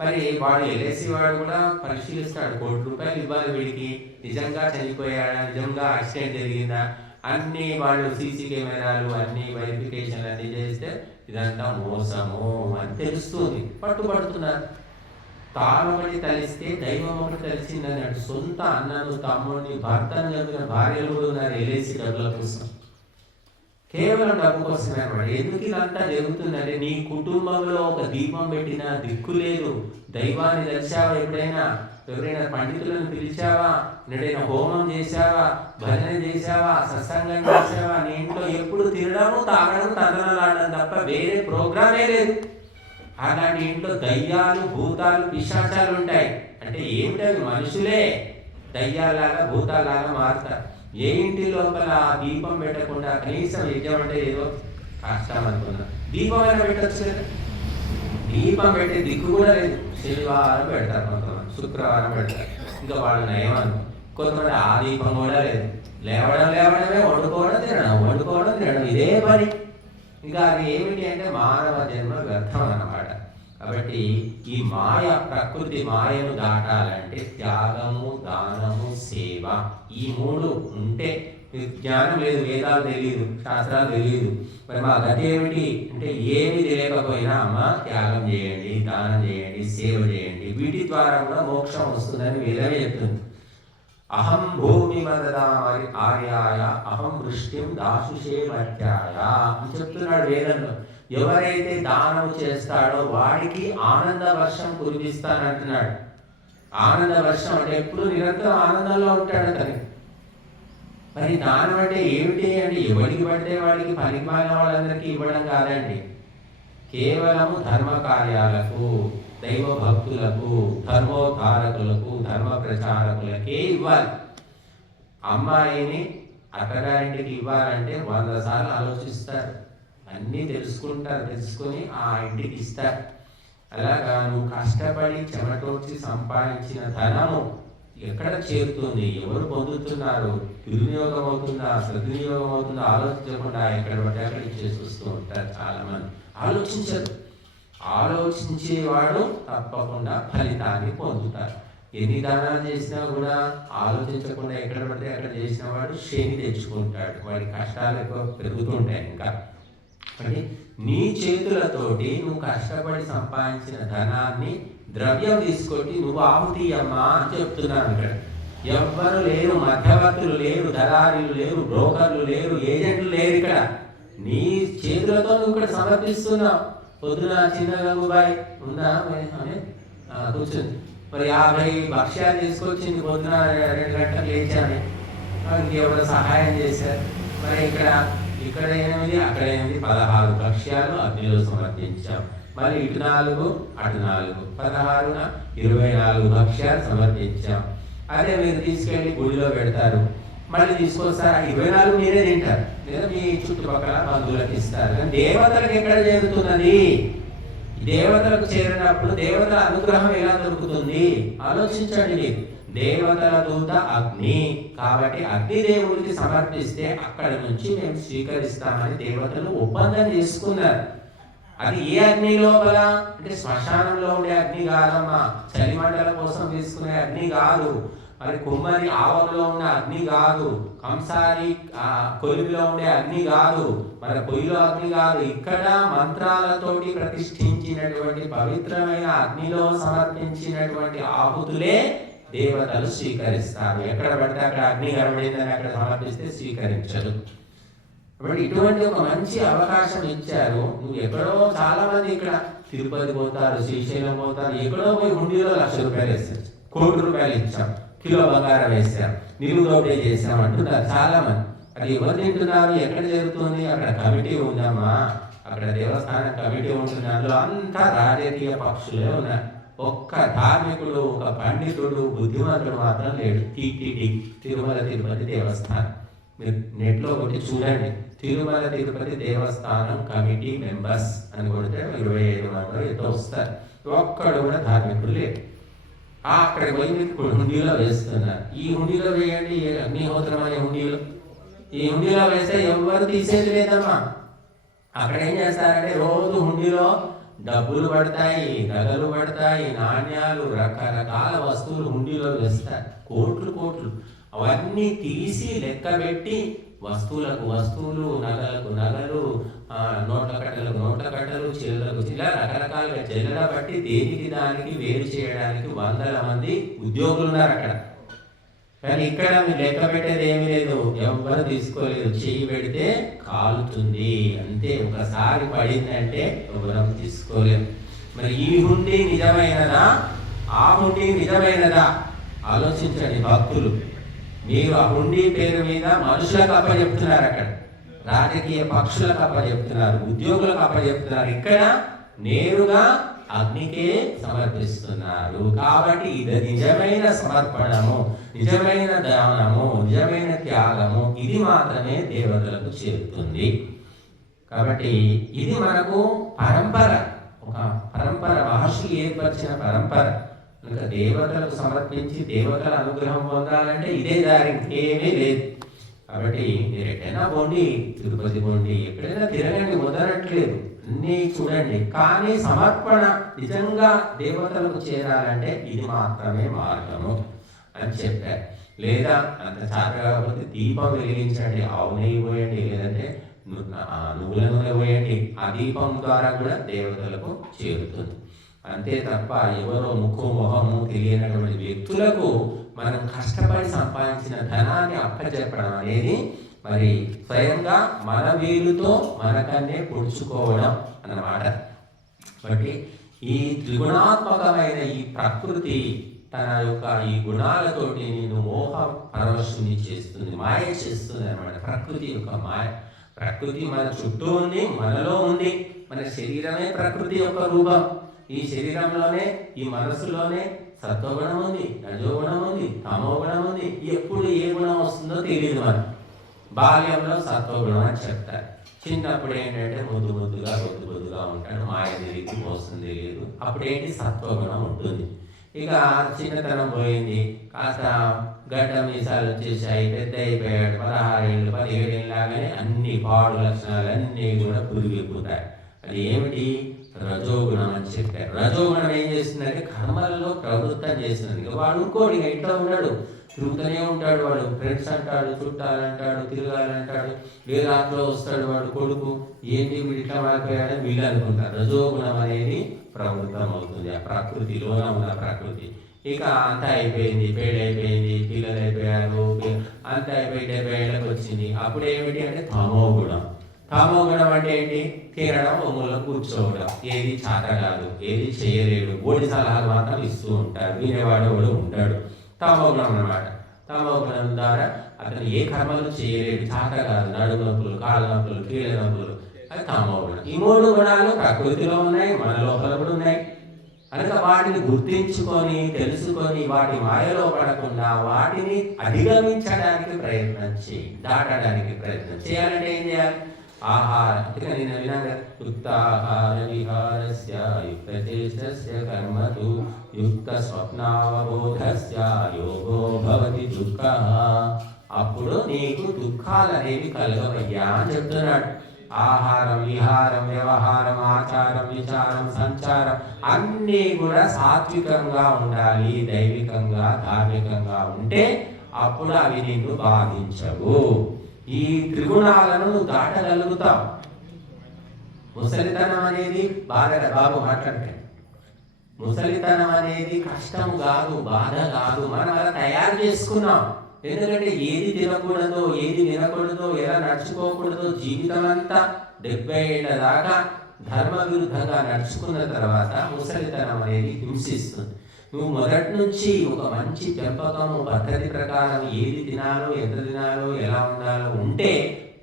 మరి వాడు LIC వాడు కూడా పరిశీలిస్తాడు, కోటి రూపాయలు ఇవ్వాలి వీడికి, నిజంగా చనిపోయాడా, నిజంగా యాక్సిడెంట్ జరిగిందా, అన్ని వాళ్ళు CC కెమెరాలు అన్ని వెరిఫికేషన్ అన్ని చేస్తే ఇదంతా మోసము అని తెలుస్తుంది. పట్టుబడుతున్నారు. తాను ఒకటి తలిస్తే దైవం ఒకటి తెలిసింది అన్నట్టు. సొంత అన్నను, తమ్ముడిని, భర్తను చదివిన భార్యలు కూడా ఉన్నారు LIC డబ్బుల కోసం, కేవలం డబ్బు కోసమే అన్నమాట. ఎందుకు ఇదంతా జరుగుతుందంటే నీ కుటుంబంలో ఒక దీపం పెట్టినా దిక్కు లేదు. దైవాన్ని తెలిసావా? ఎవరైనా పండితులను పిలిచావా? ఎప్పుడైనా హోమం చేశావా? భజన చేశావా? సత్సంగం చేశావా? నీ ఇంట్లో ఎప్పుడు తినడము, తాగడం, తందనలాడడం తప్ప వేరే ప్రోగ్రామే లేదు. అలాంటి ఇంట్లో దయ్యాలు, భూతాలు, పిశాచాలు ఉంటాయి. అంటే ఏమిటవి? మనుషులే దయ్యాలాగా భూతాలాగా మారుతారు. ఏ ఇంటి లోపల దీపం పెట్టకుండా కనీసం యజ్ఞం అంటే ఏదో కష్టం అనుకున్నా, దీపం అయినా పెట్టచ్చు కదా. దీపం పెట్టే దిక్కు కూడా లేదు. శనివారం పెడతారు, కొంతమంది శుక్రవారం పెడతారు, ఇంకా వాళ్ళు నయమను. కొంతమంది ఆ దీపం కూడా లేదు. లేవడమే వండుకోవడం తినడం ఇదే పని. ఇంకా అది ఏమిటి అంటే మానవ జన్మ వ్యర్థం అన్నమాట. కాబట్టి ఈ మాయ, ప్రకృతి మాయను దాటాలంటే త్యాగము, దానము, సేవ, ఈ మూడు ఉంటే. జ్ఞానం లేదు, వేదాలు తెలియదు, శాస్త్రాలు తెలియదు, మరి మా గతి ఏమిటి అంటే ఏమి తెలియకపోయినా అమ్మ త్యాగం చేయండి, దానం చేయండి, సేవ చేయండి, వీటి ద్వారా కూడా మోక్షం వస్తుందని వేదమే చెప్తుంది. అహం భూమి మదదారి ఆర్యాయ అహం వృష్టిం దాశుషే మత్యాయ అని చెప్తున్నాడు వేదంలో. ఎవరైతే దానం చేస్తాడో వాడికి ఆనంద వర్షం కురిపిస్తానంటున్నాడు. ఆనంద వర్షం అంటే ఎప్పుడు నిరంతరం ఆనందంలో ఉంటాడు తను. మరి దానం అంటే ఏమిటి అంటే ఎవరికి పడితే వాడికి పనికిమాలిన వాళ్ళందరికీ ఇవ్వడం కాదండి. కేవలము ధర్మ కార్యాలకు, దైవ భక్తులకు, ధర్మోద్ధారకులకు, ధర్మ ప్రచారకులకే ఇవ్వాలి. అమ్మాయిని అత్తగారింటికి ఇవ్వాలంటే 100 సార్లు ఆలోచిస్తారు, అన్నీ తెలుసుకుంటారు, తెలుసుకొని ఆ ఇంటికి ఇస్తారు. అలాగా నువ్వు కష్టపడి చెమటోడ్చి సంపాదించిన ధనము ఎక్కడ చేరుతుంది, ఎవరు పొందుతున్నారు, దుర్వినియోగం అవుతుందా, సద్వినియోగం అవుతుందా ఆలోచించకుండా ఎక్కడ పడితే అక్కడ ఇచ్చేసి వస్తూ ఉంటారు చాలామంది. ఆలోచించరు. ఆలోచించేవాడు తప్పకుండా ఫలితాన్ని పొందుతారు. ఎన్ని దానాలు చేసినా కూడా ఆలోచించకుండా ఎక్కడ పడితే అక్కడ చేసిన వాడు శని తెచ్చుకుంటాడు, వాడి కష్టాలు ఎక్కువ పెరుగుతుంటాయి. ఇంకా అంటే నీ చేతులతోటి నువ్వు కష్టపడి సంపాదించిన ధనాన్ని, ద్రవ్యం తీసుకొట్టి నువ్వు ఆహుతి అమ్మా అని చెప్తున్నాను. ఇక్కడ ఎవ్వరు లేరు, మధ్యవర్తులు లేరు, దళారీలు లేరు, బ్రోకర్లు లేరు, ఏజెంట్లు లేరు. ఇక్కడ నీ చేతులతో నువ్వు ఇక్కడ సమర్పిస్తున్నావు. పొద్దున చిన్న గంగుబాయి ఉందా అని కూర్చుంది, మరి 50 భక్ష్యాలు తీసుకొచ్చింది, పొద్దున 2 గంటలకు లేచాను, ఇంకెవరు సహాయం చేశారు. మరి ఇక్కడ 8, అక్కడ 8, 16 భక్ష్యాలు అగ్నిలో సమర్పించాం. మళ్ళీ ఇటు 4, అటు 4, 16న 24 భక్ష్యాలు సమర్పించాం. అదే మీరు తీసుకెళ్ళి గుడిలో పెడతారు, మళ్ళీ తీసుకొస్తారు, 24 మీరే తింటారు, లేదా మీ చుట్టుపక్కల బంధువులకు ఇస్తారు. కానీ దేవతలకు ఎక్కడ చేరుతున్నది? దేవతలకు చేరినప్పుడు దేవతల అనుగ్రహం ఎలా దొరుకుతుంది ఆలోచించండి మీరు. దేవతల దూత అగ్ని, కాబట్టి అగ్నిదేవుడికి సమర్పిస్తే అక్కడి నుంచి మేము స్వీకరిస్తామని దేవతలు ఒప్పందం చేసుకున్నారు. అది ఏ అగ్ని లోపల అంటే శ్మశానంలో ఉండే అగ్ని కాదమ్మా, చలిమంటల కోసం తీసుకునే అగ్ని కాదు, మరి కుమ్మరి ఆవరణలో ఉన్న అగ్ని కాదు, కంసారి కొలిమిలో ఉండే అగ్ని కాదు, మరి పొయ్యిలో అగ్ని కాదు. ఇక్కడ మంత్రాలతోటి ప్రతిష్ఠించినటువంటి పవిత్రమైన అగ్నిలో సమర్పించినటువంటి ఆహుతులే దేవతలు స్వీకరిస్తారు. ఎక్కడ పడితే అక్కడ అగ్ని కనబడిందని అక్కడ సమర్పిస్తే స్వీకరించరు. కాబట్టి ఇటువంటి ఒక మంచి అవకాశం ఇచ్చారు. నువ్వు ఎక్కడో చాలా మంది ఇక్కడ తిరుపతి పోతారు, శ్రీశైలం పోతారు, ఎక్కడో పోయి హుండీలో 1,00,000 రూపాయలు వేస్తారు, 1 కోటి రూపాయలు ఇచ్చాం, కిలో బంగారం వేసాం, నిలువుదోటే చేసాం అంటున్నారు చాలా మంది. అది ఎవరు తింటున్నారు, ఎక్కడ జరుగుతుంది? అక్కడ కమిటీ ఉందమ్మా, అక్కడ దేవస్థానం కమిటీ ఉంటుంది, అందులో అంతా రాజకీయ పక్షులే ఉన్నారు. ఒక్క ధార్మికుడు, ఒక పండితుడు, బుద్ధిమంతుడు మాత్రం లేడు. టీటీడీ, తిరుమల తిరుపతి దేవస్థానం, మీరు నెట్లో కొట్టి చూడండి, తిరుమల తిరుపతి దేవస్థానం కమిటీ మెంబర్స్ అని కొడితే 25 మంది ఎంతో వస్తారు. ఒక్కడు కూడా ధార్మికుడు లేడు. అక్కడికి పోయి మీకు హుండీలో వేస్తున్నారు. ఈ హుండీలో వేయండి, అగ్నిహోత్రం అనే హుండీలో, ఈ హుండీలో వేస్తే ఎవరు తీసేది లేదమ్మా. అక్కడ ఏం చేస్తారంటే రోజు హుండీలో డబ్బులు పడతాయి, నగలు పడతాయి, నాణ్యాలు, రకరకాల వస్తువులు హుండీలో వేస్తారు, కోట్లు. అవన్నీ తీసి లెక్క పెట్టి వస్తువులకు వస్తువులు, నగలకు నగలు, నోట్ల కట్టలు, చిల్లలకు చిల్లర, రకరకాలుగా చిల్లర బట్టి దేనికి దానికి వేరు చేయడానికి 100 మంది ఉద్యోగులు ఉన్నారు అక్కడ. కానీ ఇక్కడ మీరు లెక్క పెట్టేది ఏమీ లేదు, ఎవరు తీసుకోలేదు. చెయ్యి పెడితే కాలుతుంది అంతే, ఒకసారి పడిందంటే ఎవరు తీసుకోలేదు. మరి ఈ హుండీ నిజమైనదా, ఆ హుండీ నిజమైనదా ఆలోచించండి భక్తులు. మీరు ఆ హుండీ పేరు మీద మనుషులకు అప్పచెప్తున్నారు, అక్కడ రాజకీయ పక్షులకు అప్పచెప్తున్నారు, ఉద్యోగులకు అప్పచెప్తున్నారు. ఇక్కడ నేరుగా అగ్నికే సమర్పిస్తున్నారు. కాబట్టి ఇది నిజమైన సమర్పణము, నిజమైన దానము, నిజమైన త్యాగము. ఇది మాత్రమే దేవతలకు చేరుతుంది. కాబట్టి ఇది మనకు పరంపర, ఒక పరంపర, మహర్షులు ఏర్పరిచిన పరంపర. ఇంకా దేవతలకు సమర్పించి దేవతల అనుగ్రహం పొందాలంటే ఇదే దారి, ఇంకేమీ లేదు. కాబట్టి మీరు ఎక్కడైనా పోండి, తిరుపతి పోండి, ఎక్కడైనా తిరగండి, వదలట్లేదు, అన్నీ చూడండి. కానీ సమర్పణ నిజంగా దేవతలకు చేరాలంటే ఇది మాత్రమే మార్గము అని చెప్పారు. లేదా అంత చాకకపోతే దీపం వెలిగించండి, ఆవు నెయ్యి పోయండి, లేదంటే నువ్వుల నూనె పోయండి. ఆ దీపం ద్వారా కూడా దేవతలకు చేరుతుంది. అంతే తప్ప ఎవరో ముక్కు మొహము తెలియనటువంటి వ్యక్తులకు మనం కష్టపడి సంపాదించిన ధనాన్ని అప్పచెప్పడం అనేది మరి స్వయంగా మన వీలుతో మనకన్నే పొడుచుకోవడం అన్నమాట. కాబట్టి ఈ త్రిగుణాత్మకమైన ఈ ప్రకృతి తన యొక్క ఈ గుణాలతోటి నేను మోహ పరవశుని చేస్తుంది, మాయ చేస్తుంది అన్నమాట. ప్రకృతి యొక్క మాయ. ప్రకృతి మన చుట్టూ ఉంది, మనలో ఉంది. మన శరీరమే ప్రకృతి యొక్క రూపం. ఈ శరీరంలోనే, ఈ మనసులోనే సత్వగుణం ఉంది, రజోగుణం ఉంది, తమోగుణం ఉంది. ఎప్పుడు ఏ గుణం వస్తుందో తెలియదు. మనం బాల్యంలో సత్వగుణం అని చెప్తారు. చిన్నప్పుడు ఏంటంటే ముద్దుగా బొద్దుగా ఉంటాడు, మాయ తెలియదు, మోసం తెలియదు. అప్పుడేంటి సత్వగుణం ఉంటుంది. ఇక చిన్నతనం పోయింది, కాస్త గడ్డ మీసాలు వచ్చేసాయి, పెద్ద అయిపోయాడు, 16 ఏళ్ళు 17 ఏళ్ళు లాగానే అన్ని పాడు లక్షణాలు అన్నీ కూడా పురిగిపోతాయి. అది ఏమిటి? రజోగుణం అని చెప్పారు. రజోగుణం ఏం చేస్తుందంటే కర్మలలో ప్రవృత్తం చేస్తుంది. ఇక వాడు ఇంకోటి ఇంట్లో ఉన్నాడు, తిరుగుతూనే ఉంటాడు. వాడు ఫ్రెండ్స్ అంటాడు, చుట్టాలంటాడు, తిరగాలంటాడు. ఏ రాత్రిలో వస్తాడు వాడు కొడుకు, ఏంటి వీడు ఇట్లా మారిపోయాడని వీళ్ళు అనుకుంటారు. రజోగుణం అనేది ప్రవృత్తం అవుతుంది, ఆ ప్రకృతిలోనే ఉన్న ప్రకృతి. ఇక అంత అయిపోయింది, పెళ్ళైపోయింది, పిల్లలు అయిపోయారు, అంత అయిపోయి 70 ఏళ్ళకి వచ్చింది. అప్పుడు ఏమిటి అంటే తమోగుణం. తమోగుణం అంటే ఏంటి? తినడం, ఒంగులో కూర్చోవడం, ఏది చాత కాదు, ఏది చేయలేడు, ఓడి సలహాలు మాత్రం ఇస్తూ ఉంటాడు, వినేవాడు వాడు ఉంటాడు. తమోగుణం అన్నమాట. తమోగుణం ద్వారా అతను ఏ కర్మలు చేయలేడు, చాత కాదు, నడుము నొప్పులు, కాళ్ళ నొప్పులు, కీళ్ళ నొప్పులు, అది తమోగుణం. ఈ 3 గుణాలు ప్రకృతిలో ఉన్నాయి, మన లోపల కూడా ఉన్నాయి. కనుక వాటిని గుర్తించుకొని, తెలుసుకొని, వాటి మాయలో పడకుండా వాటిని అధిగమించడానికి ప్రయత్నం చేయి, దాటడానికి ప్రయత్నం చేయాలంటే ఏం చేయాలి? ఆహారం. అందుకే నేను విన్నాను, యుక్తాహార విహారస్య యుక్తచేష్టస్య కర్మతు యుక్త స్వప్నావబోధస్య యోగో భవతి దుఃఖః. అప్పుడు నీకు దుఃఖాలు అనేవి కలగవయ్యా అని చెప్తున్నాడు. ఆహారం, విహారం, వ్యవహారం, ఆచారం, విచారం, సంచారం అన్నీ కూడా సాత్వికంగా ఉండాలి, దైవికంగా, ధార్మికంగా ఉంటే అప్పుడు అవి నిన్ను బాధించవు. ఈ త్రిగుణాలను నువ్వు దాటగలుగుతావు. ముసలితనం అనేది బాబు మాట్లాడతాడు. ముసలితనం అనేది కష్టం కాదు, బాధ కాదు, మనం అలా తయారు చేసుకున్నాం. ఎందుకంటే ఏది తినకూడదో, ఏది వినకూడదో, ఎలా నడుచుకోకూడదో జీవితం అంతా 70 ఏళ్ళ దాకా ధర్మ విరుద్ధంగా నడుచుకున్న తర్వాత ముసలితనం అనేది హింసిస్తుంది. నువ్వు మొదటి నుంచి ఒక మంచి పెంపకము, పద్ధతి ప్రకారం ఏది తినాలో, ఎంత తినాలో, ఎలా ఉండాలో ఉంటే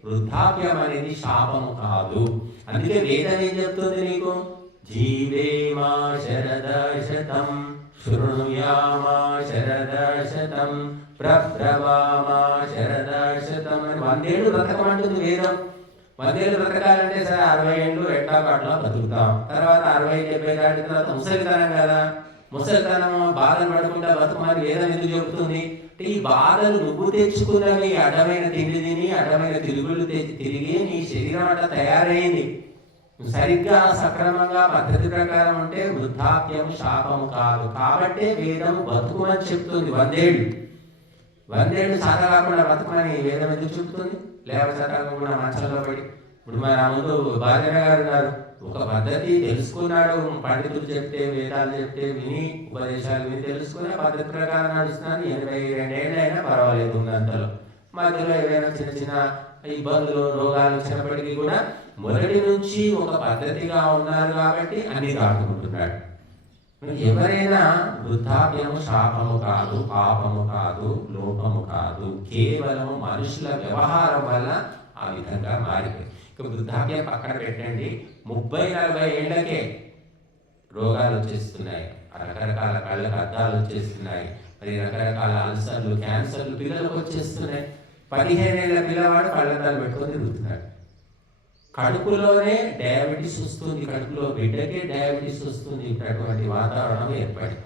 వృద్ధాప్యం అనేది శాపము కాదు. అందుకే వేదం ఏం చెప్తుంది నీకు? జీవేమా శరదశతం శృణుయామా శరదశతం ప్రబ్రవామా శరదశతం అని 100 ఏళ్ళు బ్రతకమంటుంది వేదం. 100 ఏళ్ళు బ్రతకాలంటే సరే 60 ఏళ్ళు ఎట్లా అట్లా బతుకుతాం. తర్వాత 60-70 దాటిన తర్వాత ముసలితనం కదా, ముసలితనం బాధలు పడకుండా బతుకమని వేదం ఎందుకు చెబుతుంది? ఈ బాధలు నువ్వు తెచ్చుకున్నవి, అడ్డమైన తిండి తిని, అడ్డమైన తిరుగుళ్ళు తిరిగి నీ శరీరం అట్లా తయారైంది. సరిగ్గా సక్రమంగా పద్ధతి ప్రకారం ఉంటే వృద్ధాప్యం శాపము కాదు. కాబట్టే వేదం బతుకుమని చెప్తుంది. 100 ఏళ్ళు 100 ఏళ్ళు సాధ కాకుండా బతుకమని వేదం ఎందుకు చెప్తుంది? లేవకుండా మంచంలో పడి. ఇప్పుడు మన ముందు భార్య గారు ఒక పద్ధతి తెలుసుకున్నాడు, పండితులు చెప్తే, వేదాలు చెప్తే విని, ఉపదేశాలు విని తెలుసుకున్న పద్ధతి ప్రకారం నడుస్తున్నాను. 82 ఏళ్ళు అయినా పర్వాలేదు ఉన్నంతలో. మధ్యలో ఏదైనా చిన్న చిన్న ఇబ్బందులు, రోగాలు వచ్చినప్పటికీ కూడా మొదటి నుంచి ఒక పద్ధతిగా ఉన్నారు కాబట్టి అన్ని దాటుకుంటున్నాడు. ఎవరైనా వృద్ధాప్యము శాపము కాదు, పాపము కాదు, లోపము కాదు, కేవలం మనుషుల వ్యవహారం వల్ల ఆ విధంగా మారిపోయి. ఇక వృద్ధాప్యం పక్కన పెట్టండి, 30-40 ఏళ్లకే రోగాలు వచ్చేస్తున్నాయి, రకరకాల కళ్ళకు అద్దాలు వచ్చేస్తున్నాయి, మరి రకరకాల అల్సర్లు, క్యాన్సర్లు పిల్లలకు వచ్చేస్తున్నాయి. 15 ఏళ్ళ పిల్లవాడు కళ్ళద్దాలు పెట్టుకొని తిరుగుతున్నాడు. కడుపులోనే డయాబెటీస్ వస్తుంది, కడుపులో బిడ్డకే డయాబెటీస్ వస్తుంది. ఇటువంటి వాతావరణం ఏర్పడి,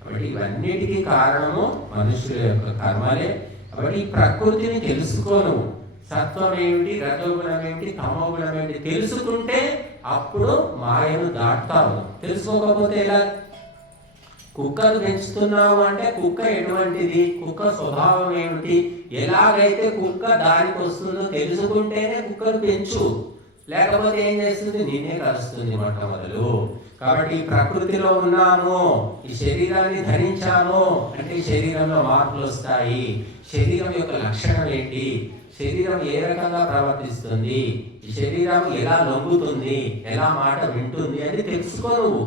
కాబట్టి ఇవన్నిటికీ కారణము మనుషుల యొక్క కర్మలే. కాబట్టి ఈ ప్రకృతిని తెలుసుకోను, సత్వం ఏమిటి, రజోగుణం ఏమిటి, తమోగుణం ఏమిటి తెలుసుకుంటే అప్పుడు మాయను దాటుతావు. తెలుసుకోకపోతే ఎలా? కుక్కను పెంచుతున్నావు అంటే కుక్క ఎటువంటిది, కుక్క స్వభావం ఏమిటి, ఎలాగైతే కుక్క దానికి వస్తుందో తెలుసుకుంటేనే కుక్కను పెంచు. లేకపోతే ఏం చేస్తుంది? నిన్నే కలుస్తుంది మొట్టమొదలు. కాబట్టి ప్రకృతిలో ఉన్నాము, ఈ శరీరాన్ని ధరించాము అంటే ఈ శరీరంలో మార్పులు వస్తాయి. శరీరం యొక్క లక్షణం ఏంటి, శరీరం ఏ రకంగా ప్రవర్తిస్తుంది, ఈ శరీరం ఎలా లొంగుతుంది, ఎలా మాట వింటుంది అని తెలుసుకో. నువ్వు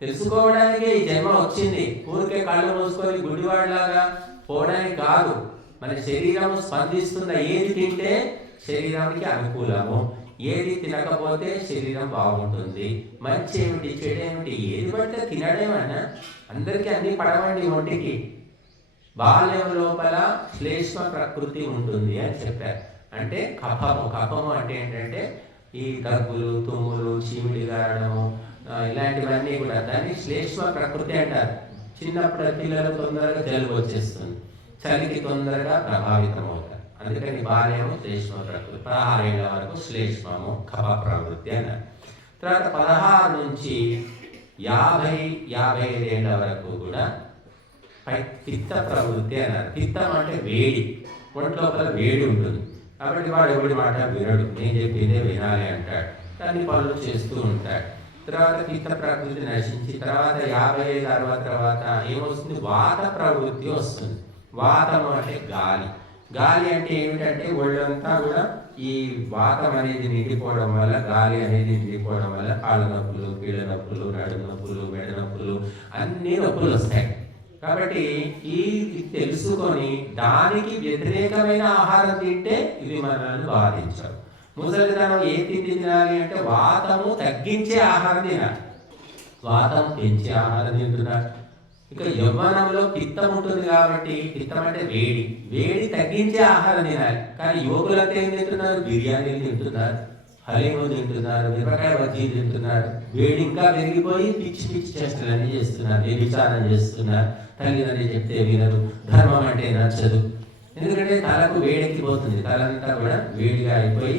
తెలుసుకోవడానికి ఈ జన్మ వచ్చింది. ఊరికే కళ్ళు మూసుకొని గుడివాడిలాగా పోవడానికి కాదు. మన శరీరం స్పందిస్తున్న ఏది తింటే శరీరానికి అనుకూలము, ఏది తినకపోతే శరీరం బాగుంటుంది, మంచి ఏమిటి చెడు ఏమిటి ఏది పడితే తినడేమన్నా. అందరికీ అన్ని పడవండి ఒంటికి. బాల్యం లోపల శ్లేష్మ ప్రకృతి ఉంటుంది అని చెప్పారు. అంటే కఫము. కఫము అంటే ఏంటంటే ఈ దగ్గులు, తుమ్ములు, చీమిడి గారడము, ఇలాంటివన్నీ కూడా దాన్ని శ్లేష్మ ప్రకృతి అంటారు. చిన్నప్పుడు పిల్లలు తొందరగా జలుబు వచ్చేస్తుంది, చలికి తొందరగా ప్రభావితం అవుతారు. అందుకని బాల్యము శ్లేష్మ ప్రకృతి, 16 ఏళ్ళ వరకు శ్లేష్మము కఫ ప్రవృత్తి అన్నారు. తర్వాత 16 నుంచి 50-55 ఏళ్ళ వరకు కూడా పిత్త ప్రవృత్తి అన్నారు. పిత్తం అంటే వేడి, ఒంట్లోపల వేడి ఉంటుంది. కాబట్టి వాడు ఎవడి మాట వినడు, నేను చెప్పిందే వినాలి అంటాడు, అన్ని పనులు చేస్తూ ఉంటాడు. తర్వాత పిత్త ప్రకృతి నశించి తర్వాత 55-60 తర్వాత ఏమొస్తుంది? వాత ప్రవృత్తి వస్తుంది. వాతము అంటే గాలి. గాలి అంటే ఏమిటంటే ఒళ్ళంతా కూడా ఈ వాతం అనేది నిండిపోవడం వల్ల, గాలి అనేది నిండిపోవడం వల్ల కాళ్ళ నొప్పులు, కీళ్ళ నొప్పులు, నడుము నొప్పులు, మెడ నొప్పులు, అన్ని నొప్పులు వస్తాయి. కాబట్టి ఈ తెలుసుకొని దానికి వ్యతిరేకమైన ఆహారం తింటే ఇవి మనల్ని బాధించవు. ముసలితనం ఏ తిండి తినాలి అంటే వాతము తగ్గించే ఆహారం తినాలి, వాతం పెంచే ఆహారం తింటున్నారు. ఇక యవ్వనంలో పిత్తం ఉంటుంది కాబట్టి, పిత్తం అంటే వేడి, వేడి తగ్గించే ఆహారం తినాలి. కానీ యువకులంతా ఏం తింటున్నారు? బిర్యానీలు తింటున్నారు, హలీము తింటున్నారు, మిరపకాయ బజ్జీ తింటున్నారు. వేడి ఇంకా పెరిగిపోయి పిచ్చి పిచ్చి చేష్టలన్నీ చేస్తున్నారు, వ్యభిచారం చేస్తున్నారు, తల్లిదండ్రులు చెప్తే వినరు, ధర్మం అంటే నచ్చదు. ఎందుకంటే తలకు వేడెక్కిపోతుంది, తలంతా కూడా వేడిగా అయిపోయి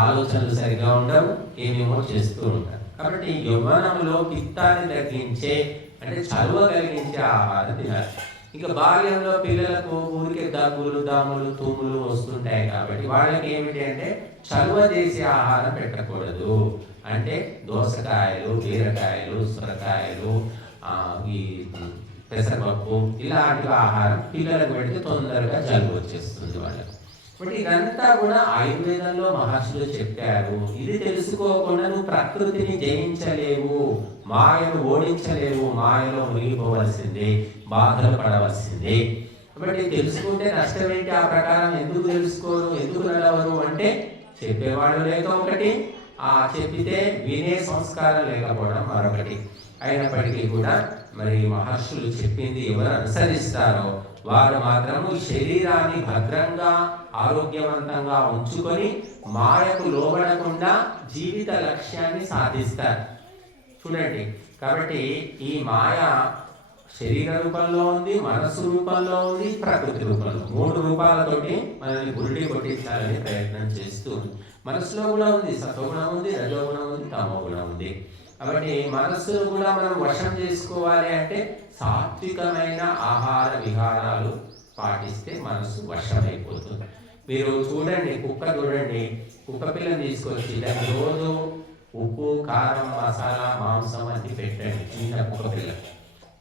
ఆలోచనలు సరిగా ఉండవు, ఏమేమో చేస్తూ ఉంటారు. కాబట్టి యవ్వనంలో పిత్తాన్ని తగ్గించే అంటే చలువ కలిగించే ఆహారం తినాలి. ఇక బాల్యంలో పిల్లలకు ఊరికే దగ్గులు, దమ్ములు, తుమ్ములు వస్తుంటాయి కాబట్టి వాళ్ళకి ఏమిటి అంటే చలువ చేసే ఆహారం పెట్టకూడదు. అంటే దోసకాయలు, బీరకాయలు, సొరకాయలు, ఈ పెసరపప్పు ఇలాంటి ఆహారం పిల్లలకు పెడితే తొందరగా జలుబు వచ్చేస్తుంది వాళ్ళకు. బట్ ఇదంతా కూడా ఆయుర్వేదంలో మహర్షులు చెప్పారు. ఇది తెలుసుకోకుండా నువ్వు ప్రకృతిని జయించలేవు, మాయను ఓడించలేవు, మాయలో మునిగిపోవలసిందే, బాధలు పడవలసిందే. కాబట్టి తెలుసుకుంటే నష్టం ఏంటి? ఆ ప్రకారం ఎందుకు తెలుసుకోరు, ఎందుకు నడవరు అంటే చెప్పేవాళ్ళు లేక ఒకటి, చెప్పితే వినే సంస్కారం లేకపోవడం మరొకటి. అయినప్పటికీ కూడా మరి మహర్షులు చెప్పింది ఎవరు అనుసరిస్తారో వారు మాత్రము శరీరాన్ని భద్రంగా ఆరోగ్యవంతంగా ఉంచుకొని మాయకు లోబడకుండా జీవిత లక్ష్యాన్ని సాధిస్తారు. చూడండి, కాబట్టి ఈ మాయ శరీర రూపంలో ఉంది, మనస్సు రూపంలో ఉంది, ప్రకృతి రూపంలో, 3 రూపాలతోటి మనల్ని గురిడి కొట్టించాలని ప్రయత్నం చేస్తూ ఉంది. మనస్సులో కూడా ఉంది, సత్వగుణం ఉంది, రజోగుణం ఉంది, తమోగుణం ఉంది. కాబట్టి మనస్సును కూడా మనం వశం చేసుకోవాలి అంటే సాత్వికమైన ఆహార విహారాలు పాటిస్తే మనసు వశమైపోతుంది. మీరు చూడండి, కుక్క చూడండి, కుక్క పిల్లని తీసుకొచ్చి దానికి రోజు ఉప్పు, కారం, మసాలా, మాంసం అన్ని పెట్టండి చిన్న కుక్క పిల్ల.